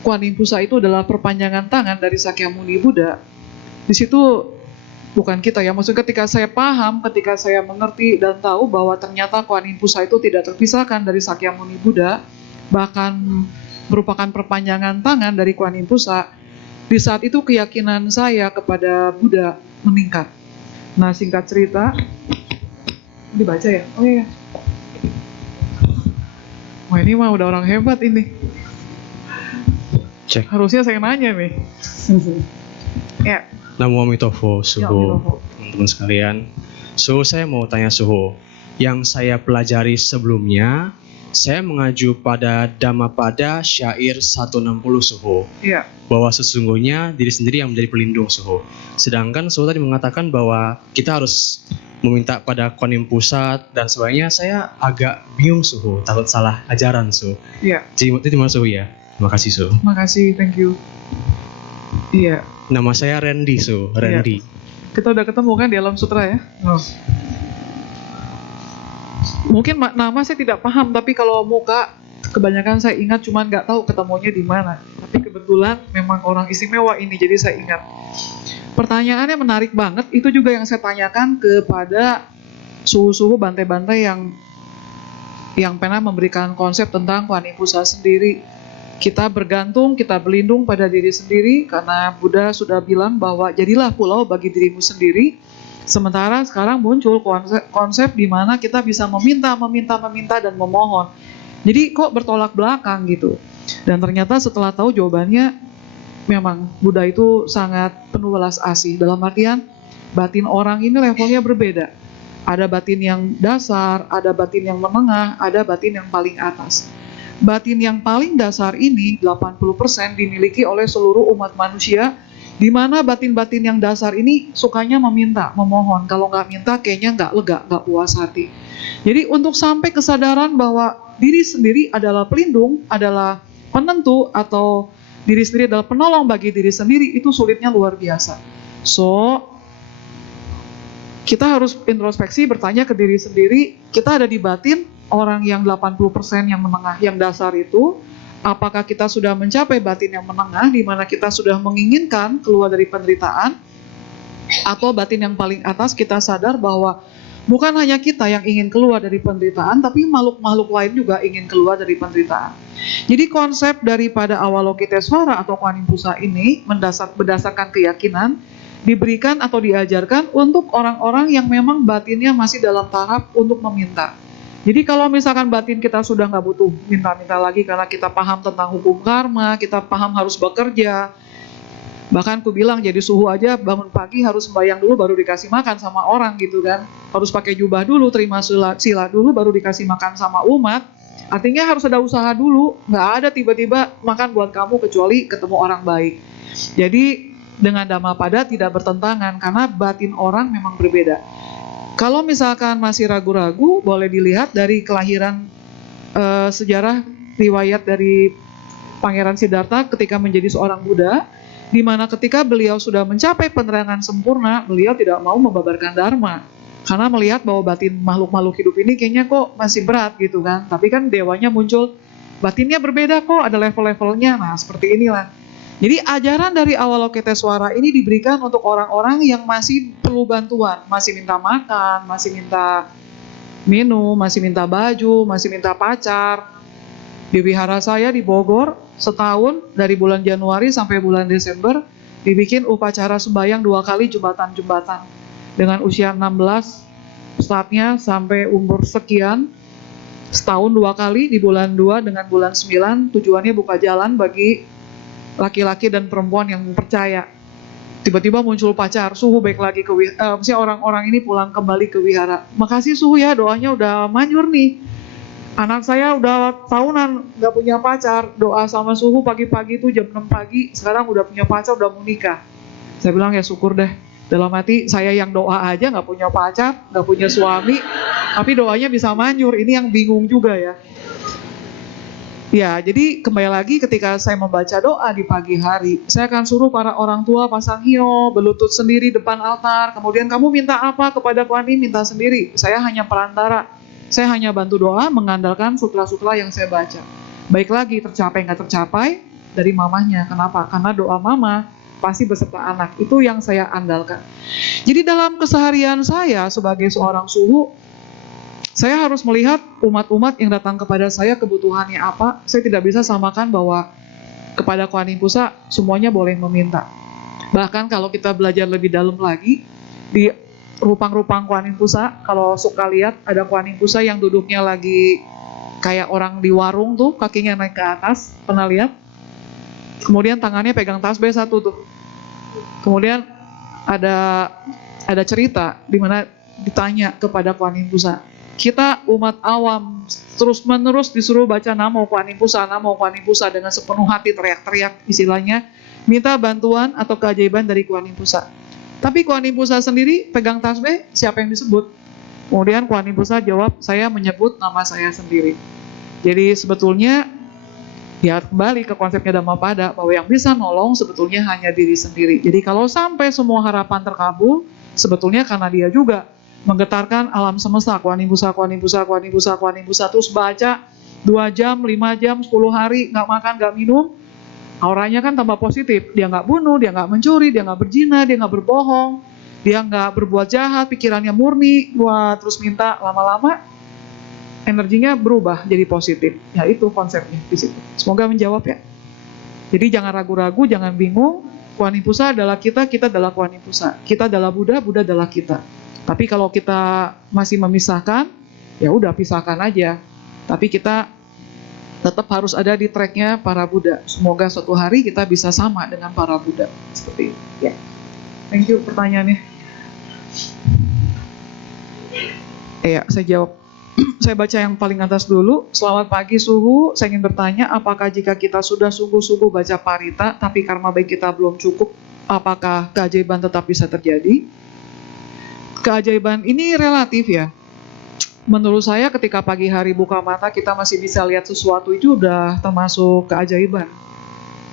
Kuan Yin Pusa itu adalah perpanjangan tangan dari Sakyamuni Buddha, di situ bukan kita ya, maksudnya ketika saya paham, ketika saya mengerti dan tahu bahwa ternyata Kuan Yin Pusa itu tidak terpisahkan dari Sakyamuni Buddha, bahkan merupakan perpanjangan tangan dari Kuan Yin Pusa, di saat itu keyakinan saya kepada Buddha meningkat. Nah, singkat cerita, dibaca ya? Oh iya. Wah, ini mah udah orang hebat ini. Cek. Harusnya saya nanya nih. Ya. Namo Amitovo, Ya, Suho, Amitovo. teman-teman sekalian. So, saya mau tanya Suho. Yang saya pelajari sebelumnya, saya mengacu pada Dhammapada syair 160 Suho. Iya. Bahwa sesungguhnya diri sendiri yang menjadi pelindung Suho. Sedangkan Suho tadi mengatakan bahwa kita harus meminta pada Kuan Yin Pusat dan sebagainya. Saya agak bingung Suho, takut salah ajaran Suho. Iya. Jadi itu gimana Suho ya? Terima kasih Suho. Makasih, thank you. Iya. Nama saya Randy Suho, Randy. Kita udah ketemu kan di alam sutra ya? Oh. Mungkin nama saya tidak paham, tapi kalau muka kebanyakan saya ingat, cuman nggak tahu ketemunya di mana. Tapi kebetulan memang orang istimewa ini, jadi saya ingat. Pertanyaannya menarik banget. Itu juga yang saya tanyakan kepada suhu-suhu bantai-bantai yang pernah memberikan konsep tentang Kuan Yin Pusa sendiri. Kita bergantung, kita berlindung pada diri sendiri, karena Buddha sudah bilang bahwa jadilah pulau bagi dirimu sendiri. Sementara sekarang muncul konsep di mana kita bisa meminta dan memohon. Jadi kok bertolak belakang gitu. Dan ternyata setelah tahu jawabannya, memang Buddha itu sangat penuh welas asih. Dalam artian batin orang ini levelnya berbeda. Ada batin yang dasar, ada batin yang menengah, ada batin yang paling atas. Batin yang paling dasar ini 80% dimiliki oleh seluruh umat manusia, di mana batin-batin yang dasar ini sukanya meminta, memohon. Kalau nggak minta kayaknya nggak lega, nggak puas hati. Jadi untuk sampai kesadaran bahwa diri sendiri adalah pelindung, adalah penentu, atau diri sendiri adalah penolong bagi diri sendiri, itu sulitnya luar biasa. So, kita harus introspeksi, bertanya ke diri sendiri, kita ada di batin orang yang 80% yang menengah, yang dasar itu, apakah kita sudah mencapai batin yang menengah, di mana kita sudah menginginkan keluar dari penderitaan, atau batin yang paling atas kita sadar bahwa bukan hanya kita yang ingin keluar dari penderitaan, tapi makhluk-makhluk lain juga ingin keluar dari penderitaan. Jadi konsep daripada Avalokitesvara atau Kuan Yin Pusa ini berdasarkan keyakinan, diberikan atau diajarkan untuk orang-orang yang memang batinnya masih dalam tahap untuk meminta. Jadi kalau misalkan batin kita sudah nggak butuh minta-minta lagi karena kita paham tentang hukum karma, kita paham harus bekerja. Bahkan aku bilang jadi suhu aja bangun pagi harus sembahyang dulu baru dikasih makan sama orang gitu kan. Harus pakai jubah dulu, terima sila dulu baru dikasih makan sama umat. Artinya harus ada usaha dulu, nggak ada tiba-tiba makan buat kamu kecuali ketemu orang baik. Jadi dengan Dhammapada tidak bertentangan karena batin orang memang berbeda. Kalau misalkan masih ragu-ragu, boleh dilihat dari kelahiran sejarah riwayat dari Pangeran Siddhartha ketika menjadi seorang Buddha, di mana ketika beliau sudah mencapai penerangan sempurna, beliau tidak mau membabarkan Dharma. Karena melihat bahwa batin makhluk-makhluk hidup ini kayaknya kok masih berat gitu kan. Tapi kan dewanya muncul, batinnya berbeda kok, ada level-levelnya. Nah seperti inilah. Jadi ajaran dari Avalokitesvara ini diberikan untuk orang-orang yang masih perlu bantuan. Masih minta makan, masih minta minum, masih minta baju, masih minta pacar. Di wihara saya di Bogor, setahun dari bulan Januari sampai bulan Desember, dibikin upacara sembahyang 2 kali jembatan-jembatan. Dengan usia 16 startnya sampai umur sekian, setahun 2 kali di bulan 2 dengan bulan 9, tujuannya buka jalan bagi laki-laki dan perempuan yang percaya. Tiba-tiba muncul pacar, Suhu baik lagi ke misalnya orang-orang ini pulang kembali ke wihara. Makasih Suhu ya, doanya udah manjur nih. Anak saya udah tahunan gak punya pacar, doa sama Suhu pagi-pagi itu jam 6 pagi, sekarang udah punya pacar, udah mau nikah. Saya bilang ya syukur deh. Dalam hati saya yang doa aja gak punya pacar, gak punya suami, tapi doanya bisa manjur. Ini yang bingung juga ya. Ya, jadi kembali lagi ketika saya membaca doa di pagi hari, saya akan suruh para orang tua pasang hio, berlutut sendiri depan altar. Kemudian kamu minta apa kepada Kuan Yin, minta sendiri. Saya hanya perantara. Saya hanya bantu doa mengandalkan sutra-sutra yang saya baca. Baik lagi tercapai nggak tercapai dari mamahnya. Kenapa? Karena doa mama pasti beserta anak. Itu yang saya andalkan. Jadi dalam keseharian saya sebagai seorang suhu, saya harus melihat umat-umat yang datang kepada saya kebutuhannya apa. Saya tidak bisa samakan bahwa kepada Kuan Yin Pusa semuanya boleh meminta. Bahkan kalau kita belajar lebih dalam lagi, di rupang-rupang Kuan Yin Pusa, kalau suka lihat ada Kuan Yin Pusa yang duduknya lagi kayak orang di warung tuh, kakinya naik ke atas, pernah lihat? Kemudian tangannya pegang tasbih satu tuh. Kemudian ada cerita di mana ditanya kepada Kuan Yin Pusa. Kita umat awam terus-menerus disuruh baca Namo Kuan Yin Pusa, Namo Kuan Yin Pusa dengan sepenuh hati, teriak-teriak istilahnya, minta bantuan atau keajaiban dari Kuan Yin Pusa. Tapi Kuan Yin Pusa sendiri pegang tasbih, siapa yang disebut? Kemudian Kuan Yin Pusa jawab, saya menyebut nama saya sendiri. Jadi sebetulnya ya kembali ke konsepnya Dhammapada, bahwa yang bisa nolong sebetulnya hanya diri sendiri. Jadi kalau sampai semua harapan terkabul, sebetulnya karena dia juga menggetarkan alam semesta. Kuan Yin Pusa, Kuan Yin Pusa, Kuan Yin Pusa, Kuan Yin Pusa, terus baca 2 jam, 5 jam, 10 hari, gak makan, gak minum, auranya kan tambah positif. Dia gak bunuh, dia gak mencuri, dia gak berzina, dia gak berbohong, dia gak berbuat jahat, pikirannya murni. Wah, terus minta, lama-lama energinya berubah jadi positif. Ya itu konsepnya di situ. Semoga menjawab ya. Jadi jangan ragu-ragu, jangan bingung. Kuan Yin Pusa adalah kita, kita adalah Kuan Yin Pusa. Kita adalah Buddha, Buddha adalah kita. Tapi kalau kita masih memisahkan, ya udah pisahkan aja. Tapi kita tetap harus ada di tracknya para Buddha. Semoga suatu hari kita bisa sama dengan para Buddha. Seperti itu. Ya. Thank you pertanyaannya. Ya, saya jawab. Saya baca yang paling atas dulu. Selamat pagi Suhu, saya ingin bertanya, apakah jika kita sudah sungguh-sungguh baca parita, tapi karma baik kita belum cukup, apakah keajaiban tetap bisa terjadi? Keajaiban ini relatif ya. Menurut saya ketika pagi hari buka mata kita masih bisa lihat sesuatu, itu udah termasuk keajaiban.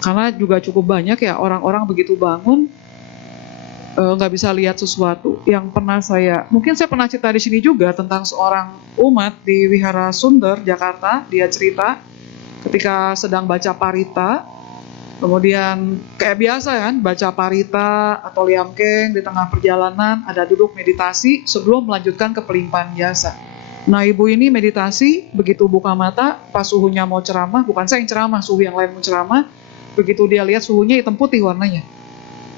Karena juga cukup banyak ya orang-orang begitu bangun nggak bisa lihat sesuatu. Yang pernah mungkin saya pernah cerita di sini juga tentang seorang umat di Wihara Sundar, Jakarta. Dia cerita ketika sedang baca parita, kemudian kayak biasa kan, baca parita atau liamkeng di tengah perjalanan, ada duduk meditasi sebelum melanjutkan ke pelimpahan jasa. Nah ibu ini meditasi, begitu buka mata, pas suhunya mau ceramah, bukan saya yang ceramah, suhu yang lain mau ceramah, begitu dia lihat suhunya hitam putih warnanya.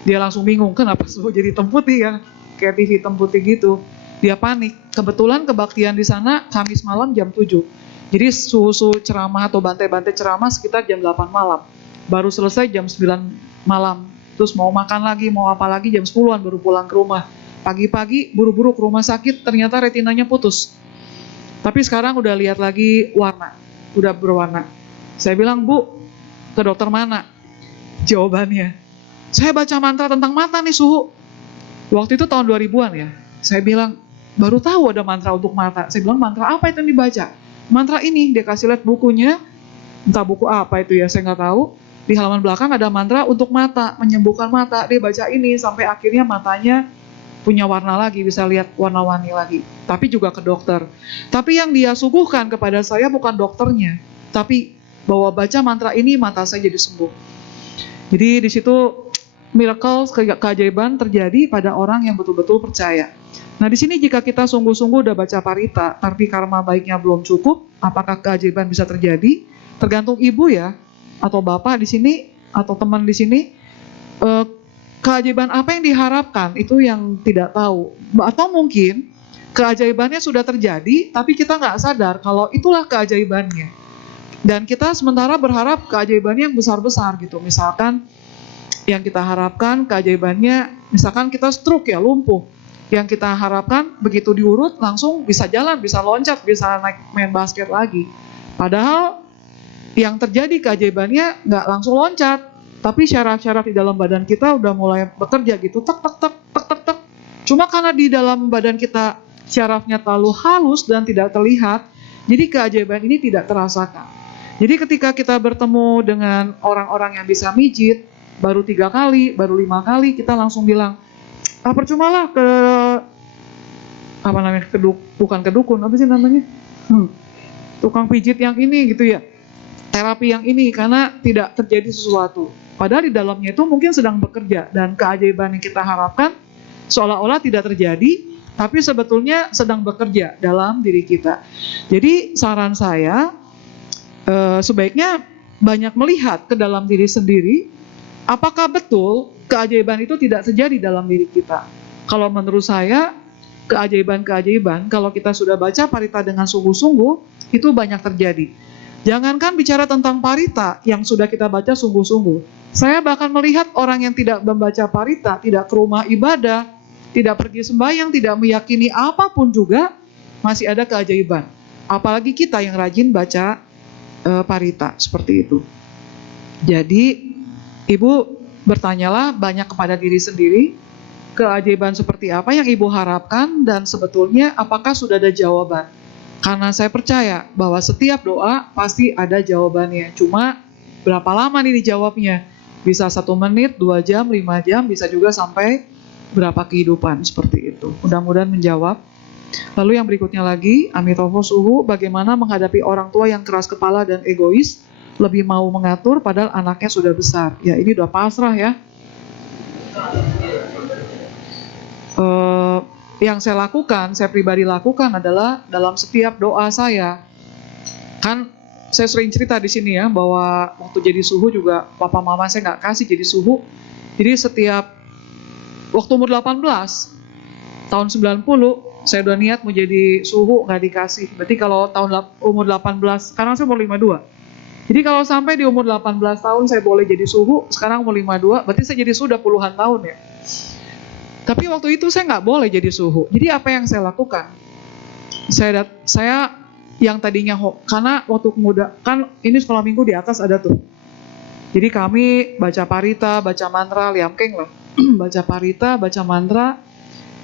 Dia langsung bingung, kenapa suhu jadi hitam putih ya, kayak TV hitam putih gitu. Dia panik. Kebetulan kebaktian di sana Kamis malam jam 7. Jadi suhu ceramah atau bantai-bantai ceramah sekitar jam 8 malam. Baru selesai jam 9 malam. Terus mau makan lagi, mau apa lagi jam 10-an baru pulang ke rumah. Pagi-pagi buru-buru ke rumah sakit, ternyata retinanya putus. Tapi sekarang udah lihat lagi warna, udah berwarna. Saya bilang, Bu, ke dokter mana? Jawabannya, saya baca mantra tentang mata nih Suhu. Waktu itu tahun 2000-an ya. Saya bilang, baru tahu ada mantra untuk mata. Saya bilang, mantra apa itu yang dibaca? Mantra ini, dia kasih lihat bukunya. Entah buku apa itu ya, saya nggak tahu. Di halaman belakang ada mantra untuk mata, menyembuhkan mata. Dia baca ini, sampai akhirnya matanya punya warna lagi, bisa lihat warna-warni lagi. Tapi juga ke dokter. Tapi yang dia suguhkan kepada saya bukan dokternya, tapi bahwa baca mantra ini mata saya jadi sembuh. Jadi di situ miracle, keajaiban terjadi pada orang yang betul-betul percaya. Nah di sini jika kita sungguh-sungguh udah baca parita, tapi karma baiknya belum cukup, apakah keajaiban bisa terjadi? Tergantung ibu ya, atau bapak di sini, atau teman di sini. Keajaiban apa yang diharapkan itu yang tidak tahu. Atau mungkin keajaibannya sudah terjadi, tapi kita nggak sadar kalau itulah keajaibannya. Dan kita sementara berharap keajaibannya yang besar-besar gitu. Misalkan yang kita harapkan keajaibannya, misalkan kita stroke ya, lumpuh. Yang kita harapkan begitu diurut langsung bisa jalan, bisa loncat, bisa naik main basket lagi. Padahal yang terjadi keajaibannya nggak langsung loncat. Tapi syaraf-syaraf di dalam badan kita udah mulai bekerja gitu, tek tek tek tek tek tek. Cuma karena di dalam badan kita syarafnya terlalu halus dan tidak terlihat, jadi keajaiban ini tidak terasakan. Jadi ketika kita bertemu dengan orang-orang yang bisa mijit, baru 3 kali, baru 5 kali, kita langsung bilang, percumalah ke bukan ke dukun, apa sih namanya? Tukang pijit yang ini gitu ya. Terapi yang ini karena tidak terjadi sesuatu. Padahal di dalamnya itu mungkin sedang bekerja dan keajaiban yang kita harapkan seolah-olah tidak terjadi, tapi sebetulnya sedang bekerja dalam diri kita. Jadi saran saya sebaiknya banyak melihat ke dalam diri sendiri, apakah betul keajaiban itu tidak terjadi dalam diri kita. Kalau menurut saya keajaiban-keajaiban kalau kita sudah baca parita dengan sungguh-sungguh itu banyak terjadi. Jangankan bicara tentang parita yang sudah kita baca sungguh-sungguh. Saya bahkan melihat orang yang tidak membaca parita, tidak ke rumah ibadah, tidak pergi sembahyang, tidak meyakini apapun juga, masih ada keajaiban. Apalagi kita yang rajin baca parita, seperti itu. Jadi, Ibu bertanyalah banyak kepada diri sendiri, keajaiban seperti apa yang Ibu harapkan, dan sebetulnya apakah sudah ada jawaban. Karena saya percaya bahwa setiap doa pasti ada jawabannya. Cuma berapa lama nih dijawabnya? Bisa 1 menit, 2 jam, 5 jam, bisa juga sampai berapa kehidupan seperti itu. Mudah-mudahan menjawab. Lalu yang berikutnya lagi, Amitofo Suhu, bagaimana menghadapi orang tua yang keras kepala dan egois, lebih mau mengatur padahal anaknya sudah besar. Ya ini udah pasrah ya. Yang saya lakukan, saya pribadi lakukan adalah dalam setiap doa saya. Kan saya sering cerita di sini ya, bahwa waktu jadi suhu juga papa mama saya nggak kasih jadi suhu. Jadi setiap waktu umur 18, tahun 90, saya udah niat mau jadi suhu, nggak dikasih. Berarti kalau tahun umur 18, sekarang saya umur 52. Jadi kalau sampai di umur 18 tahun saya boleh jadi suhu, sekarang umur 52, berarti saya jadi suhu udah puluhan tahun ya. Tapi waktu itu saya nggak boleh jadi suhu. Jadi apa yang saya lakukan? Saya yang tadinya karena waktu muda kan ini sekolah minggu di atas ada tuh. Jadi kami baca parita, baca mantra, liamkeng lah. Baca parita, baca mantra.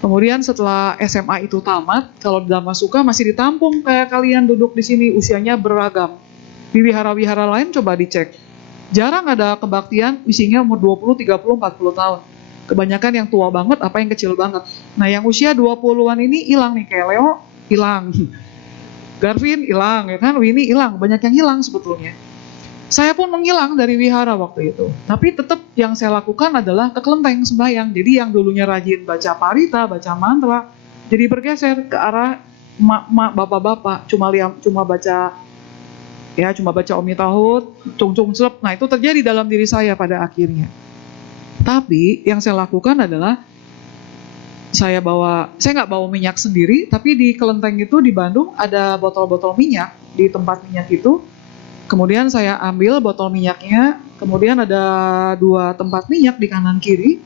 Kemudian setelah SMA itu tamat, kalau di Dhamma Sukha masih ditampung kayak kalian duduk di sini, usianya beragam. Di wihara-wihara lain coba dicek. Jarang ada kebaktian isinya umur 20, 30, 40 tahun. Kebanyakan yang tua banget, apa yang kecil banget. Nah yang usia 20-an ini hilang nih, kayak Leo hilang. Garvin hilang, ya kan? Winnie hilang, banyak yang hilang sebetulnya. Saya pun menghilang dari wihara waktu itu. Tapi tetap yang saya lakukan adalah ke kelenteng sembahyang. Jadi yang dulunya rajin baca parita, baca mantra, jadi bergeser ke arah mak-mak, bapak-bapak, cuma baca Om Tahut, cung-cung slep. Nah itu terjadi dalam diri saya pada akhirnya. Tapi yang saya lakukan adalah saya nggak bawa minyak sendiri, tapi di kelenteng itu di Bandung ada botol-botol minyak di tempat minyak itu. Kemudian saya ambil botol minyaknya, kemudian ada 2 tempat minyak di kanan kiri.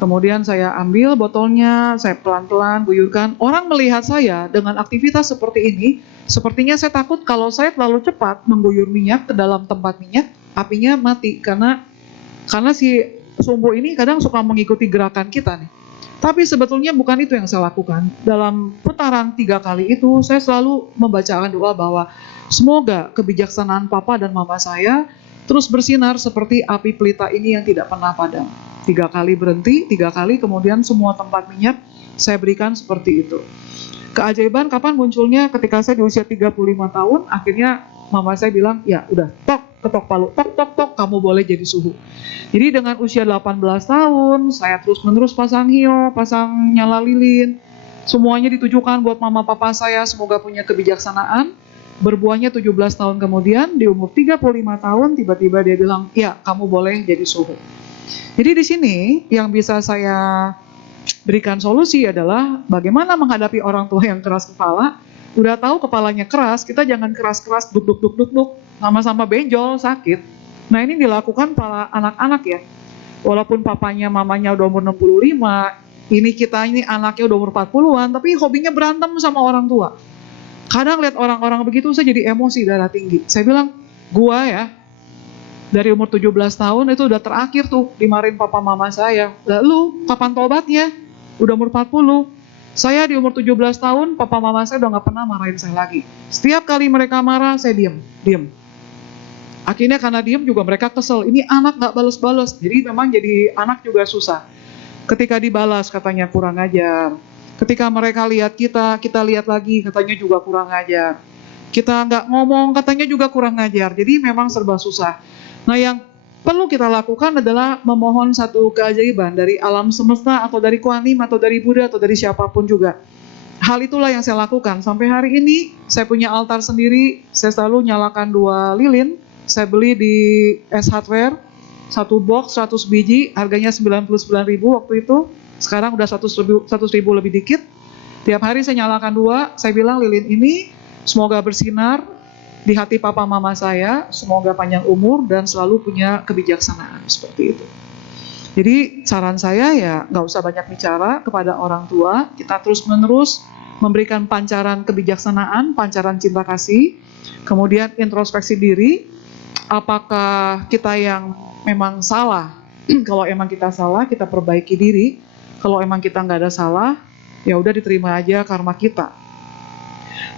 Kemudian saya ambil botolnya, saya pelan-pelan guyurkan. Orang melihat saya dengan aktivitas seperti ini, sepertinya saya takut kalau saya terlalu cepat mengguyur minyak ke dalam tempat minyak, apinya mati karena si sumbu ini kadang suka mengikuti gerakan kita nih. Tapi sebetulnya bukan itu yang saya lakukan. Dalam putaran 3 kali itu, saya selalu membacakan doa bahwa semoga kebijaksanaan papa dan mama saya terus bersinar seperti api pelita ini yang tidak pernah padam. 3 kali berhenti, 3 kali kemudian semua tempat minyak saya berikan seperti itu. Keajaiban kapan munculnya? Ketika saya di usia 35 tahun, akhirnya mama saya bilang, ya udah, ketok palu, tok, kamu boleh jadi suhu. Jadi dengan usia 18 tahun, saya terus-menerus pasang hio, pasang nyala lilin, semuanya ditujukan buat mama papa saya, semoga punya kebijaksanaan. Berbuahnya 17 tahun kemudian, di umur 35 tahun, tiba-tiba dia bilang, ya kamu boleh jadi suhu. Jadi di sini yang bisa saya berikan solusi adalah bagaimana menghadapi orang tua yang keras kepala. Udah tahu kepalanya keras, kita jangan keras-keras duk, sama-sama benjol, sakit. Nah ini dilakukan para anak-anak ya. Walaupun papanya, mamanya udah umur 65, ini anaknya udah umur 40-an, tapi hobinya berantem sama orang tua. Kadang lihat orang-orang begitu, saya jadi emosi, darah tinggi. Saya bilang, gua ya, dari umur 17 tahun itu udah terakhir tuh dimarahin papa mama saya. Lalu kapan tobatnya? Udah umur 40. Saya di umur 17 tahun, papa mama saya udah gak pernah marahin saya lagi. Setiap kali mereka marah, saya diem. Akhirnya karena diem juga mereka kesel. Ini anak gak bales-bales. Jadi memang jadi anak juga susah. Ketika dibalas katanya kurang ajar. Ketika mereka lihat kita lihat lagi katanya juga kurang ajar. Kita gak ngomong katanya juga kurang ajar. Jadi memang serba susah. Nah yang perlu kita lakukan adalah memohon satu keajaiban dari alam semesta atau dari Kuanim atau dari Buddha atau dari siapapun juga. Hal itulah yang saya lakukan. Sampai hari ini saya punya altar sendiri, saya selalu nyalakan 2 lilin. Saya beli di S Hardware, 1 box 100 biji, harganya 99.000 waktu itu. Sekarang udah 100.000 lebih dikit. Tiap hari saya nyalakan 2, saya bilang lilin ini semoga bersinar di hati papa mama saya, semoga panjang umur dan selalu punya kebijaksanaan seperti itu. Jadi saran saya ya nggak usah banyak bicara kepada orang tua, kita terus menerus memberikan pancaran kebijaksanaan, pancaran cinta kasih, kemudian introspeksi diri, apakah kita yang memang salah, kalau emang kita salah kita perbaiki diri, kalau emang kita nggak ada salah, ya udah diterima aja karma kita.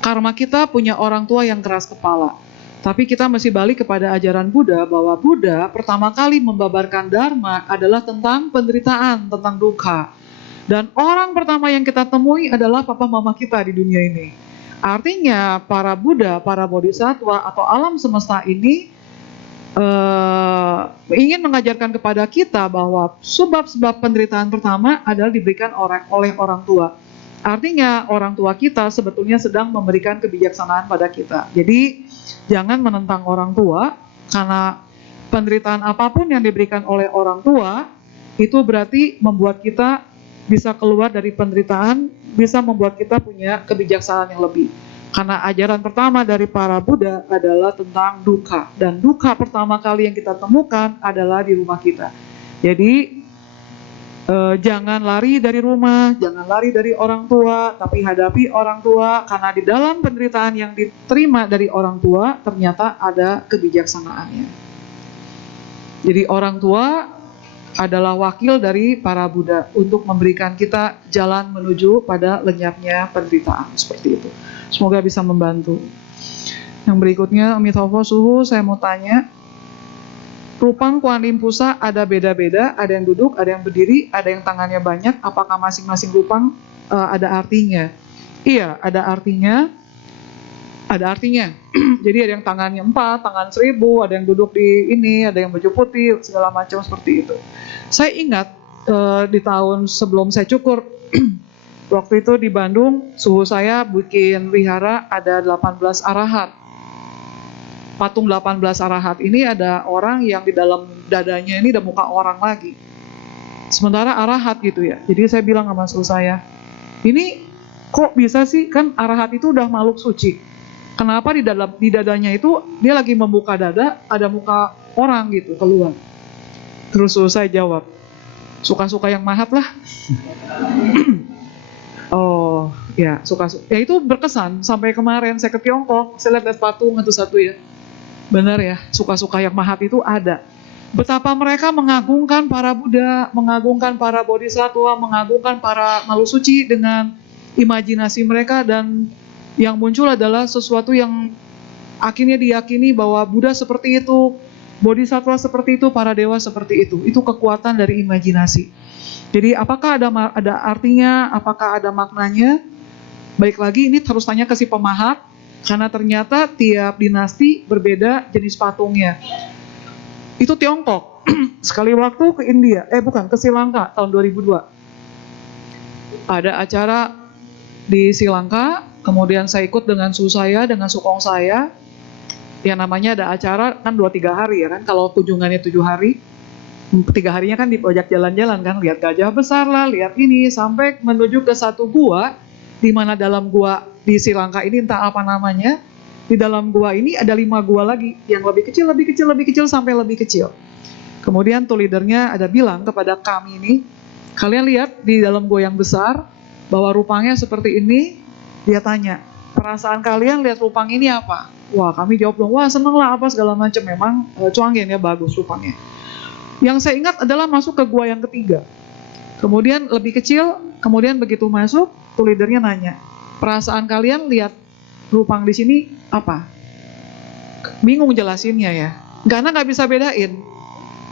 Karma kita punya orang tua yang keras kepala. Tapi kita mesti balik kepada ajaran Buddha bahwa Buddha pertama kali membabarkan Dharma adalah tentang penderitaan, tentang duka. Dan orang pertama yang kita temui adalah papa mama kita di dunia ini. Artinya para Buddha, para bodhisattva atau alam semesta ini ingin mengajarkan kepada kita bahwa sebab-sebab penderitaan pertama adalah diberikan oleh orang tua. Artinya orang tua kita sebetulnya sedang memberikan kebijaksanaan pada kita. Jadi jangan menentang orang tua, karena penderitaan apapun yang diberikan oleh orang tua itu berarti membuat kita bisa keluar dari penderitaan, bisa membuat kita punya kebijaksanaan yang lebih. Karena ajaran pertama dari para Buddha adalah tentang duka, dan duka pertama kali yang kita temukan adalah di rumah kita. Jadi jangan lari dari rumah, jangan lari dari orang tua, tapi hadapi orang tua, karena di dalam penderitaan yang diterima dari orang tua ternyata ada kebijaksanaannya. Jadi orang tua adalah wakil dari para Buddha untuk memberikan kita jalan menuju pada lenyapnya penderitaan, seperti itu. Semoga bisa membantu. Yang berikutnya, Amitabha Suhu, saya mau tanya, Rupang Kuanim Pusa ada beda-beda, ada yang duduk, ada yang berdiri, ada yang tangannya banyak. Apakah masing-masing rupang ada artinya? Iya, ada artinya. Ada artinya. Jadi ada yang tangannya 4, tangan 1000, ada yang duduk di ini, ada yang baju putih, segala macam seperti itu. Saya ingat di tahun sebelum saya cukur, waktu itu di Bandung, suhu saya bikin wihara ada 18 arahat. Patung 18 arahat ini ada orang yang di dalam dadanya ini ada muka orang lagi. Sementara arahat gitu ya. Jadi saya bilang sama suhu saya, ini kok bisa sih, kan arahat itu udah makhluk suci. Kenapa di dadanya itu dia lagi membuka dada, ada muka orang gitu keluar. Terus suhu saya jawab, suka-suka yang mahat lah. Oh ya, suka-suka. Ya itu berkesan sampai kemarin saya ke Tiongkok, saya lihat patung satu-satu ya. Benar ya, suka-suka yang mahat itu ada. Betapa mereka mengagungkan para Buddha, mengagungkan para bodhisattva, mengagungkan para makhluk suci dengan imajinasi mereka, dan yang muncul adalah sesuatu yang akhirnya diyakini bahwa Buddha seperti itu. Bodhisatwa seperti itu, para dewa seperti itu kekuatan dari imajinasi. Jadi apakah ada artinya, apakah ada maknanya? Baik lagi ini harus tanya ke si pemahat, karena ternyata tiap dinasti berbeda jenis patungnya. Itu Tiongkok. Sekali waktu ke India, ke Sri Lanka tahun 2002. Ada acara di Sri Lanka, kemudian saya ikut dengan saya, dengan sukong saya. Yang namanya ada acara kan 2-3 hari ya kan, kalau kunjungannya 7 hari, 3 harinya kan diajak jalan-jalan kan, lihat gajah besar lah, lihat ini, sampai menuju ke satu gua, di mana dalam gua di Sri Lanka ini entah apa namanya, di dalam gua ini ada 5 gua lagi, yang lebih kecil, sampai lebih kecil. Kemudian tuh leadernya ada bilang kepada kami ini, kalian lihat di dalam gua yang besar, bahwa rupanya seperti ini. Dia tanya, perasaan kalian lihat rupang ini apa? Wah, kami jawab dong, wah seneng lah apa segala macam, memang cuanggen ya, bagus rupangnya. Yang saya ingat adalah masuk ke gua yang ketiga. Kemudian lebih kecil, kemudian begitu masuk, tuh leadernya nanya, perasaan kalian lihat rupang di sini apa? Bingung jelasinnya ya, karena nggak bisa bedain.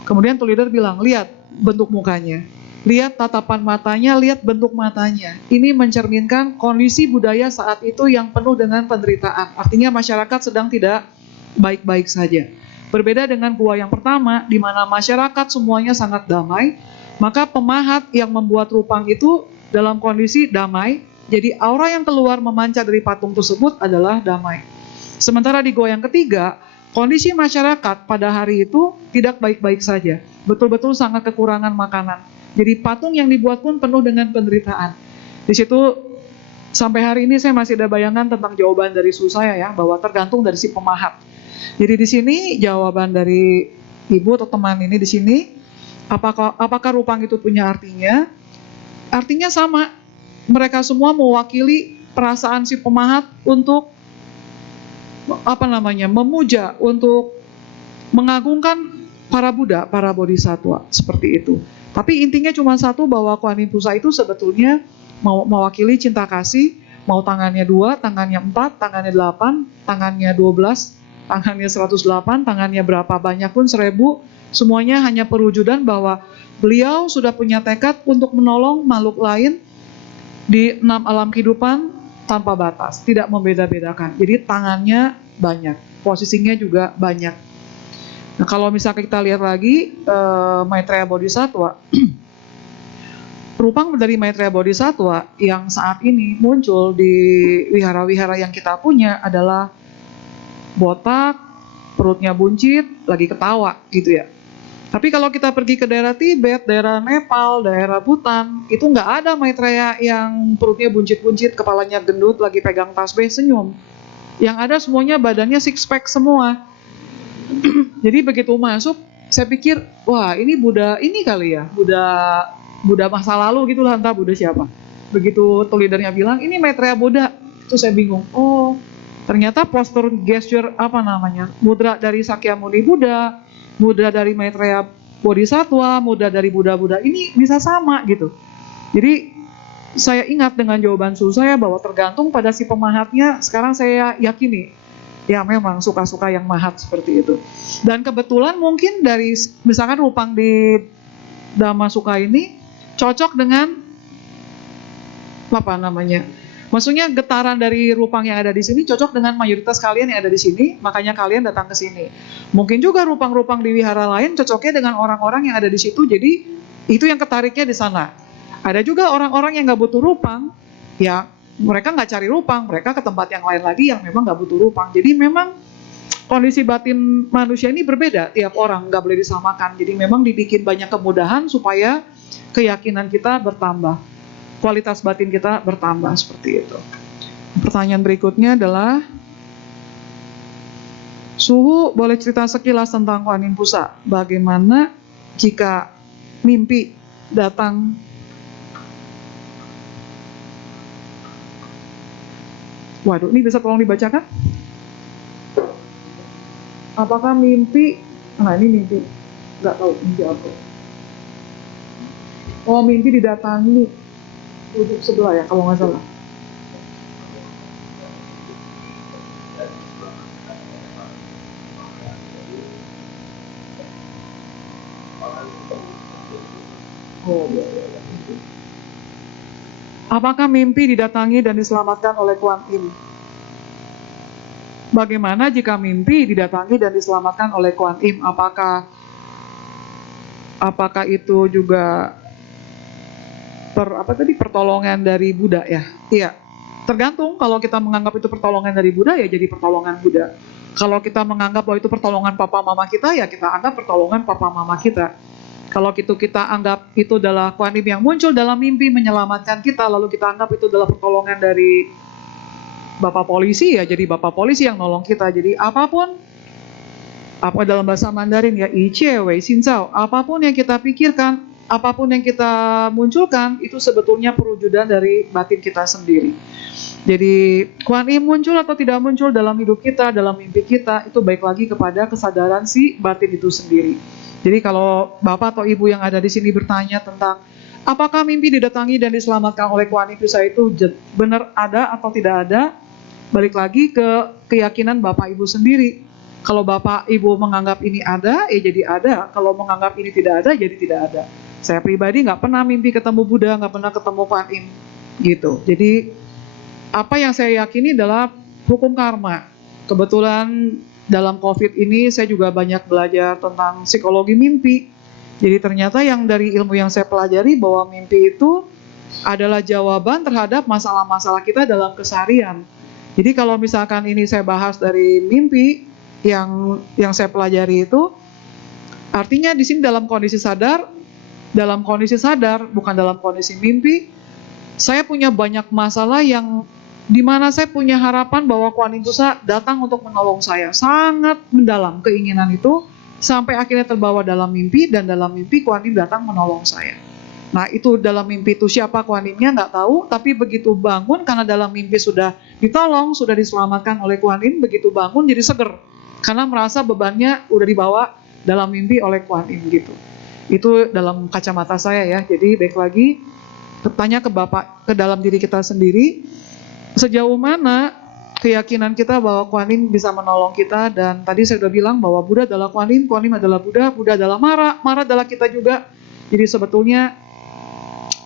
Kemudian tuh leader bilang, lihat bentuk mukanya, lihat tatapan matanya, lihat bentuk matanya. Ini mencerminkan kondisi budaya saat itu yang penuh dengan penderitaan. Artinya masyarakat sedang tidak baik-baik saja. Berbeda dengan gua yang pertama, di mana masyarakat semuanya sangat damai, maka pemahat yang membuat rupang itu dalam kondisi damai, jadi aura yang keluar memancar dari patung tersebut adalah damai. Sementara di gua yang ketiga, kondisi masyarakat pada hari itu tidak baik-baik saja. Betul-betul sangat kekurangan makanan. Jadi patung yang dibuat pun penuh dengan penderitaan. Di situ sampai hari ini saya masih ada bayangan tentang jawaban dari Su saya ya, bahwa tergantung dari si pemahat. Jadi di sini jawaban dari ibu atau teman ini di sini, apakah rupang itu punya artinya? Artinya sama. Mereka semua mewakili perasaan si pemahat untuk memuja, untuk mengagungkan para Buddha, para bodhisatwa, seperti itu. Tapi intinya cuma satu, bahwa Kuan Yin Pusa itu sebetulnya mewakili cinta kasih, mau tangannya 2, tangannya 4, tangannya 8, tangannya 12, tangannya 108, tangannya berapa banyak pun 1000, semuanya hanya perwujudan bahwa beliau sudah punya tekad untuk menolong makhluk lain di 6 alam kehidupan tanpa batas, tidak membeda-bedakan. Jadi tangannya banyak, posisinya juga banyak. Nah, kalau misalnya kita lihat lagi Maitreya Bodhisattva, rupang dari Maitreya Bodhisattva yang saat ini muncul di wihara-wihara yang kita punya adalah botak, perutnya buncit, lagi ketawa gitu ya. Tapi kalau kita pergi ke daerah Tibet, daerah Nepal, daerah Bhutan, itu nggak ada Maitreya yang perutnya buncit-buncit, kepalanya gendut, lagi pegang tasbih senyum. Yang ada semuanya badannya six pack semua. Jadi begitu masuk, saya pikir, wah ini Buddha ini kali ya, Buddha masa lalu gitulah, entah Buddha siapa. Begitu tuh leadernya bilang, ini Maitreya Buddha, itu saya bingung. Oh, ternyata postur gesture mudra dari Sakyamuni Buddha, mudra dari Maitreya Bodhisattva, mudra dari Buddha-Buddha ini bisa sama gitu. Jadi saya ingat dengan jawaban Su saya bahwa tergantung pada si pemahatnya. Sekarang saya yakini, ya memang suka-suka yang mahat seperti itu. Dan kebetulan mungkin dari misalkan rupang di Dhammasuka ini cocok dengan maksudnya getaran dari rupang yang ada di sini cocok dengan mayoritas kalian yang ada di sini, makanya kalian datang ke sini. Mungkin juga rupang-rupang di wihara lain cocoknya dengan orang-orang yang ada di situ, jadi itu yang ketariknya di sana. Ada juga orang-orang yang nggak butuh rupang, ya mereka nggak cari rupang, mereka ke tempat yang lain lagi yang memang nggak butuh rupang. Jadi memang kondisi batin manusia ini berbeda, tiap orang nggak boleh disamakan. Jadi memang dibikin banyak kemudahan supaya keyakinan kita bertambah, kualitas batin kita bertambah, seperti itu. Pertanyaan berikutnya adalah, Suhu boleh cerita sekilas tentang Kuan Yin Pusa, bagaimana jika mimpi datang? Waduh, ini bisa tolong dibacakan? Apakah mimpi? Nah, ini mimpi. Nggak tahu mimpi apa. Oh, mimpi didatangi duduk sebelah ya, kalau nggak salah. Oh, iya. Apakah mimpi didatangi dan diselamatkan oleh Kuan Im? Bagaimana jika mimpi didatangi dan diselamatkan oleh Kuan Im? Apakah itu juga pertolongan dari Buddha ya? Iya. Tergantung, kalau kita menganggap itu pertolongan dari Buddha ya jadi pertolongan Buddha. Kalau kita menganggap bahwa itu pertolongan papa mama kita ya kita anggap pertolongan papa mama kita. Kalau kita anggap itu adalah Kuan Im yang muncul dalam mimpi menyelamatkan kita, lalu kita anggap itu adalah pertolongan dari Bapak polisi ya jadi Bapak polisi yang nolong kita. Jadi apapun, apa dalam bahasa Mandarin ya, Ichie Wei Xin Zhao, apapun yang kita pikirkan, apapun yang kita munculkan, itu sebetulnya perwujudan dari batin kita sendiri. Jadi Kuan Im muncul atau tidak muncul dalam hidup kita, dalam mimpi kita, itu baik lagi kepada kesadaran si batin itu sendiri. Jadi kalau Bapak atau Ibu yang ada di sini bertanya tentang apakah mimpi didatangi dan diselamatkan oleh Kuan Im Pusat itu benar ada atau tidak ada, balik lagi ke keyakinan Bapak Ibu sendiri. Kalau Bapak Ibu menganggap ini ada, ya jadi ada. Kalau menganggap ini tidak ada, jadi tidak ada. Saya pribadi nggak pernah mimpi ketemu Buddha, nggak pernah ketemu Kuan Im, gitu. Jadi apa yang saya yakini adalah hukum karma. Kebetulan dalam COVID ini saya juga banyak belajar tentang psikologi mimpi. Jadi ternyata yang dari ilmu yang saya pelajari bahwa mimpi itu adalah jawaban terhadap masalah-masalah kita dalam keseharian. Jadi kalau misalkan ini saya bahas dari mimpi yang saya pelajari itu, artinya di sini dalam kondisi sadar bukan dalam kondisi mimpi, saya punya banyak masalah yang dimana saya punya harapan bahwa Kuan Im Pusat datang untuk menolong saya. Sangat mendalam keinginan itu sampai akhirnya terbawa dalam mimpi, dan dalam mimpi Kuan Im datang menolong saya. Nah itu dalam mimpi itu siapa Kuan Im-nya nggak tahu, tapi begitu bangun karena dalam mimpi sudah ditolong, sudah diselamatkan oleh Kuan Im, begitu bangun jadi seger karena merasa bebannya udah dibawa dalam mimpi oleh Kuan Im gitu. Itu dalam kacamata saya ya. Jadi baik lagi bertanya ke Bapak, ke dalam diri kita sendiri, sejauh mana keyakinan kita bahwa Kuan Im bisa menolong kita. Dan tadi saya sudah bilang bahwa Buddha adalah Kuan Im adalah Buddha, Buddha adalah Mara adalah kita juga. Jadi sebetulnya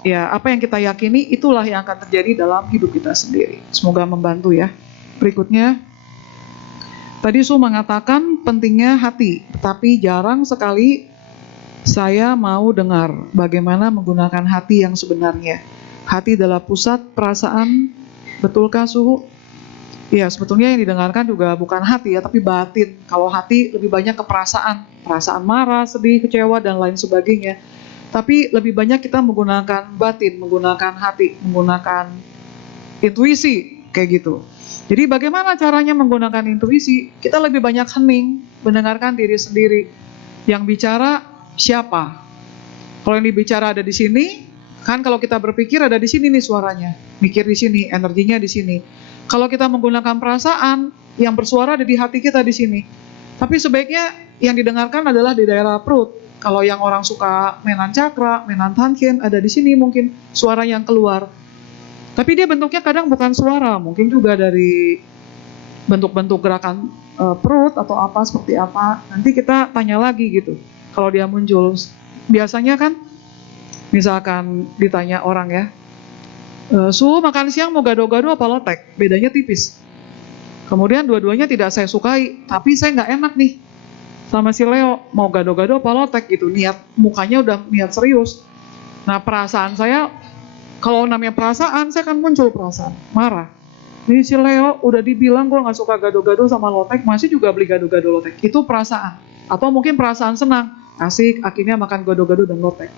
ya apa yang kita yakini itulah yang akan terjadi dalam hidup kita sendiri. Semoga membantu ya. Berikutnya, tadi Su mengatakan pentingnya hati, tapi jarang sekali saya mau dengar bagaimana menggunakan hati yang sebenarnya. Hati adalah pusat perasaan, betulkah Su? Ya, sebetulnya yang didengarkan juga bukan hati ya, tapi batin. Kalau hati lebih banyak ke perasaan marah, sedih, kecewa, dan lain sebagainya. Tapi lebih banyak kita menggunakan batin, menggunakan hati, menggunakan intuisi, kayak gitu. Jadi bagaimana caranya menggunakan intuisi? Kita lebih banyak hening, mendengarkan diri sendiri. Yang bicara siapa? Kalau yang dibicara ada di sini, kan kalau kita berpikir ada di sini nih suaranya, mikir di sini, energinya di sini. Kalau kita menggunakan perasaan, yang bersuara ada di hati kita di sini. Tapi sebaiknya yang didengarkan adalah di daerah perut. Kalau yang orang suka menan cakra, menan tankin, ada di sini mungkin suara yang keluar. Tapi dia bentuknya kadang bukan suara, mungkin juga dari bentuk-bentuk gerakan perut atau apa seperti apa. Nanti kita tanya lagi gitu. Kalau dia muncul, biasanya kan, misalkan ditanya orang ya, Su makan siang mau gado-gado apa lotek? Bedanya tipis. Kemudian dua-duanya tidak saya sukai, tapi saya nggak enak nih sama si Leo, mau gado-gado apa lotek gitu. Niat mukanya udah niat serius. Nah perasaan saya, kalau namanya perasaan, saya akan muncul perasaan marah. Ini si Leo udah dibilang gue nggak suka gado-gado sama lotek, masih juga beli gado-gado lotek. Itu perasaan. Atau mungkin perasaan senang, asik akhirnya makan gado-gado dan lotek.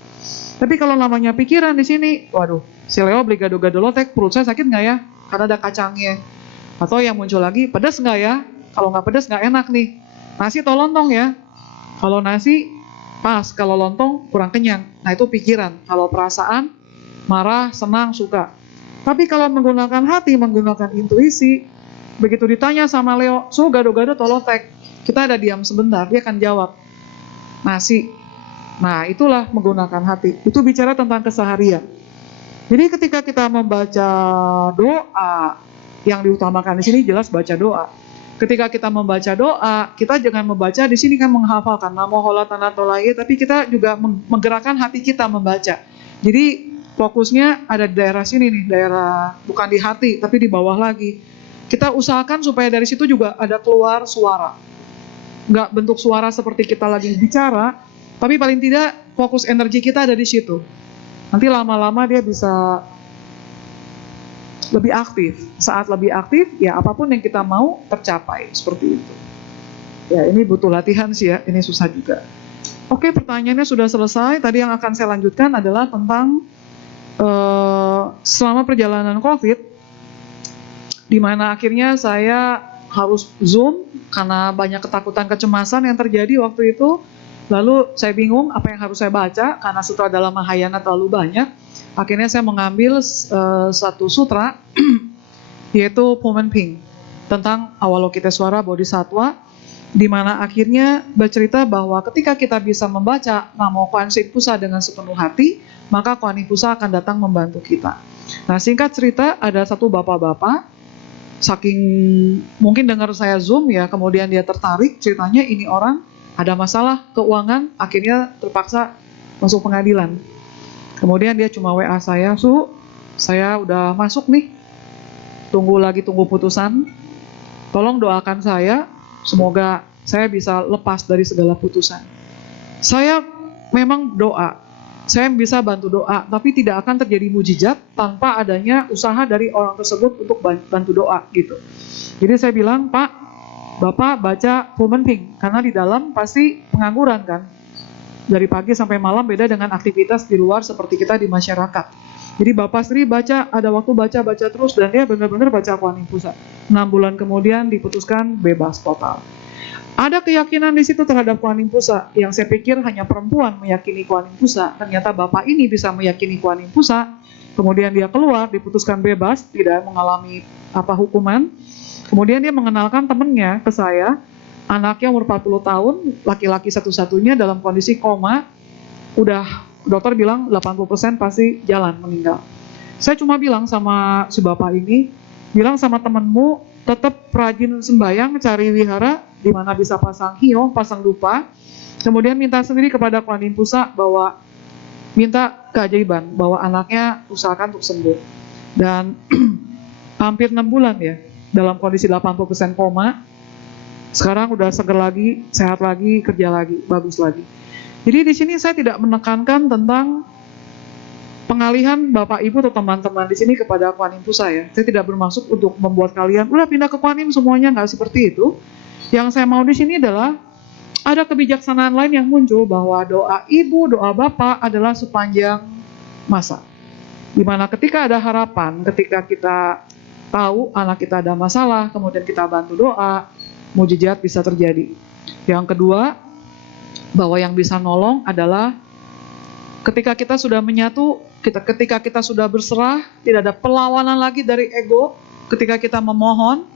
Tapi kalau namanya pikiran di sini, waduh, si Leo beli gado-gado lotek, perut saya sakit nggak ya? Karena ada kacangnya. Atau yang muncul lagi, pedas nggak ya? Kalau nggak pedas nggak enak nih. Nasi atau lontong ya? Kalau nasi pas, kalau lontong kurang kenyang. Nah itu pikiran. Kalau perasaan, marah, senang, suka. Tapi kalau menggunakan hati, menggunakan intuisi, begitu ditanya sama Leo, Su gado-gado atau lotek? Kita ada diam sebentar, dia akan jawab, nasi. Nah itulah menggunakan hati. Itu bicara tentang keseharian. Jadi ketika kita membaca doa, yang diutamakan di sini jelas baca doa. ketika kita membaca doa, kita jangan membaca di sini kan menghafalkan namo hola tanah tolai, tapi kita juga menggerakkan hati kita membaca. Jadi fokusnya ada di daerah sini nih, daerah bukan di hati tapi di bawah lagi. Kita usahakan supaya dari situ juga ada keluar suara. Nggak bentuk suara seperti kita lagi bicara, tapi paling tidak fokus energi kita ada di situ. Nanti lama-lama dia bisa lebih aktif. Saat lebih aktif, ya apapun yang kita mau tercapai, seperti itu. Ya, ini butuh latihan sih ya, ini susah juga. Oke, pertanyaannya sudah selesai. Tadi yang akan saya lanjutkan adalah tentang selama perjalanan COVID, di mana akhirnya saya harus Zoom karena banyak ketakutan, kecemasan yang terjadi waktu itu. Lalu saya bingung apa yang harus saya baca karena sutra dalam Mahayana terlalu banyak. Akhirnya saya mengambil satu sutra yaitu Pumen Ping tentang Avalokitesvara Bodhisattva, di mana akhirnya bercerita bahwa ketika kita bisa membaca Namo Kuan Yin Pusa dengan sepenuh hati, maka Kuan Yin Pusa akan datang membantu kita. Nah, singkat cerita, ada satu bapak-bapak, saking mungkin dengar saya Zoom ya, kemudian dia tertarik, ceritanya ini orang ada masalah keuangan, akhirnya terpaksa masuk pengadilan. Kemudian dia cuma WA saya, saya udah masuk nih, tunggu putusan, tolong doakan saya, semoga saya bisa lepas dari segala putusan. Saya memang doa, saya bisa bantu doa, tapi tidak akan terjadi mujizat tanpa adanya usaha dari orang tersebut untuk bantu doa gitu. Jadi saya bilang, Pak, Bapak baca Pumen Ping, karena di dalam pasti pengangguran kan. Dari pagi sampai malam beda dengan aktivitas di luar seperti kita di masyarakat. Jadi Bapak sendiri baca, ada waktu baca terus, dan dia benar-benar baca Kuan Yin Pusa. 6 bulan kemudian diputuskan bebas total. Ada keyakinan di situ terhadap Kuan Yin Pusa, yang saya pikir hanya perempuan meyakini Kuan Yin Pusa. Ternyata Bapak ini bisa meyakini Kuan Yin Pusa, kemudian dia keluar, diputuskan bebas, tidak mengalami hukuman. Kemudian dia mengenalkan temannya ke saya, anaknya umur 40 tahun, laki-laki satu-satunya dalam kondisi koma, udah dokter bilang 80% pasti jalan meninggal. Saya cuma bilang sama si bapak ini, bilang sama temenmu, tetap rajin sembahyang, cari wihara, di mana bisa pasang hio, pasang dupa, kemudian minta sendiri kepada Kuan Yin Pusa bahwa minta keajaiban, bahwa anaknya usahakan untuk sembuh. Dan hampir 6 bulan ya, dalam kondisi 80% koma, sekarang udah seger lagi, sehat lagi, kerja lagi, bagus lagi. Jadi di sini saya tidak menekankan tentang pengalihan Bapak Ibu atau teman-teman di sini kepada Kuan Yin Pusa ya. Saya tidak bermaksud untuk membuat kalian udah pindah ke Kuan Yin semuanya, nggak seperti itu. Yang saya mau di sini adalah ada kebijaksanaan lain yang muncul bahwa doa ibu, doa bapak adalah sepanjang masa. Dimana ketika ada harapan, ketika kita tahu anak kita ada masalah, kemudian kita bantu doa, mujizat bisa terjadi. Yang kedua, bahwa yang bisa nolong adalah ketika kita sudah menyatu, ketika kita sudah berserah, tidak ada perlawanan lagi dari ego, ketika kita memohon,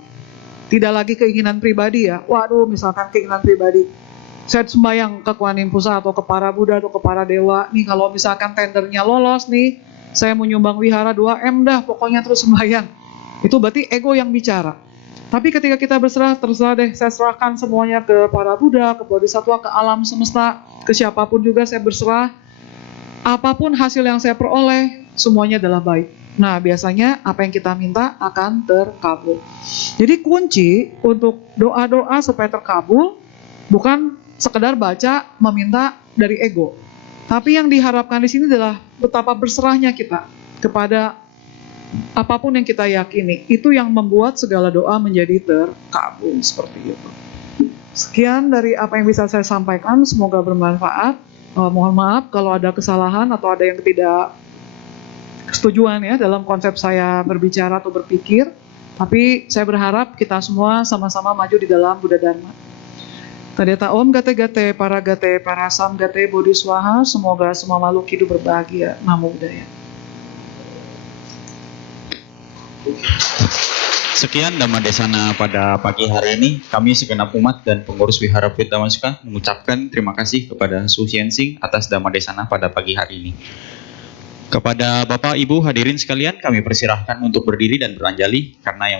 tidak lagi keinginan pribadi ya. Waduh, misalkan keinginan pribadi, saya sembahyang ke Kuan Yin Pusa atau ke para Buddha atau ke para dewa, nih kalau misalkan tendernya lolos nih, saya mau nyumbang wihara 2M dah, pokoknya terus sembahyang. Itu berarti ego yang bicara. Tapi ketika kita berserah, terserah deh, saya serahkan semuanya ke para Buddha, ke Bodhisattva, ke alam semesta, ke siapapun juga saya berserah. Apapun hasil yang saya peroleh, semuanya adalah baik. Nah, biasanya apa yang kita minta akan terkabul. Jadi kunci untuk doa-doa supaya terkabul, bukan sekedar baca, meminta dari ego. Tapi yang diharapkan di sini adalah betapa berserahnya kita kepada apapun yang kita yakini, itu yang membuat segala doa menjadi terkabul seperti itu. Sekian dari apa yang bisa saya sampaikan, semoga bermanfaat. Mohon maaf kalau ada kesalahan atau ada yang tidak kesetujuan ya dalam konsep saya berbicara atau berpikir. Tapi saya berharap kita semua sama-sama maju di dalam Buddha Dharma. Tadeta Om Gate Gate Para Sam Gate Bodhiswaha. Semoga semua makhluk hidup berbahagia. Namo Buddhaya. Sekian Dhamma Desana pada pagi hari ini. Kami segenap umat dan pengurus Wihara Bhuta Masuka mengucapkan terima kasih kepada Su Hien-sing atas Dhamma Desana pada pagi hari ini. Kepada Bapak Ibu hadirin sekalian, kami persilahkan untuk berdiri dan beranjali karena yang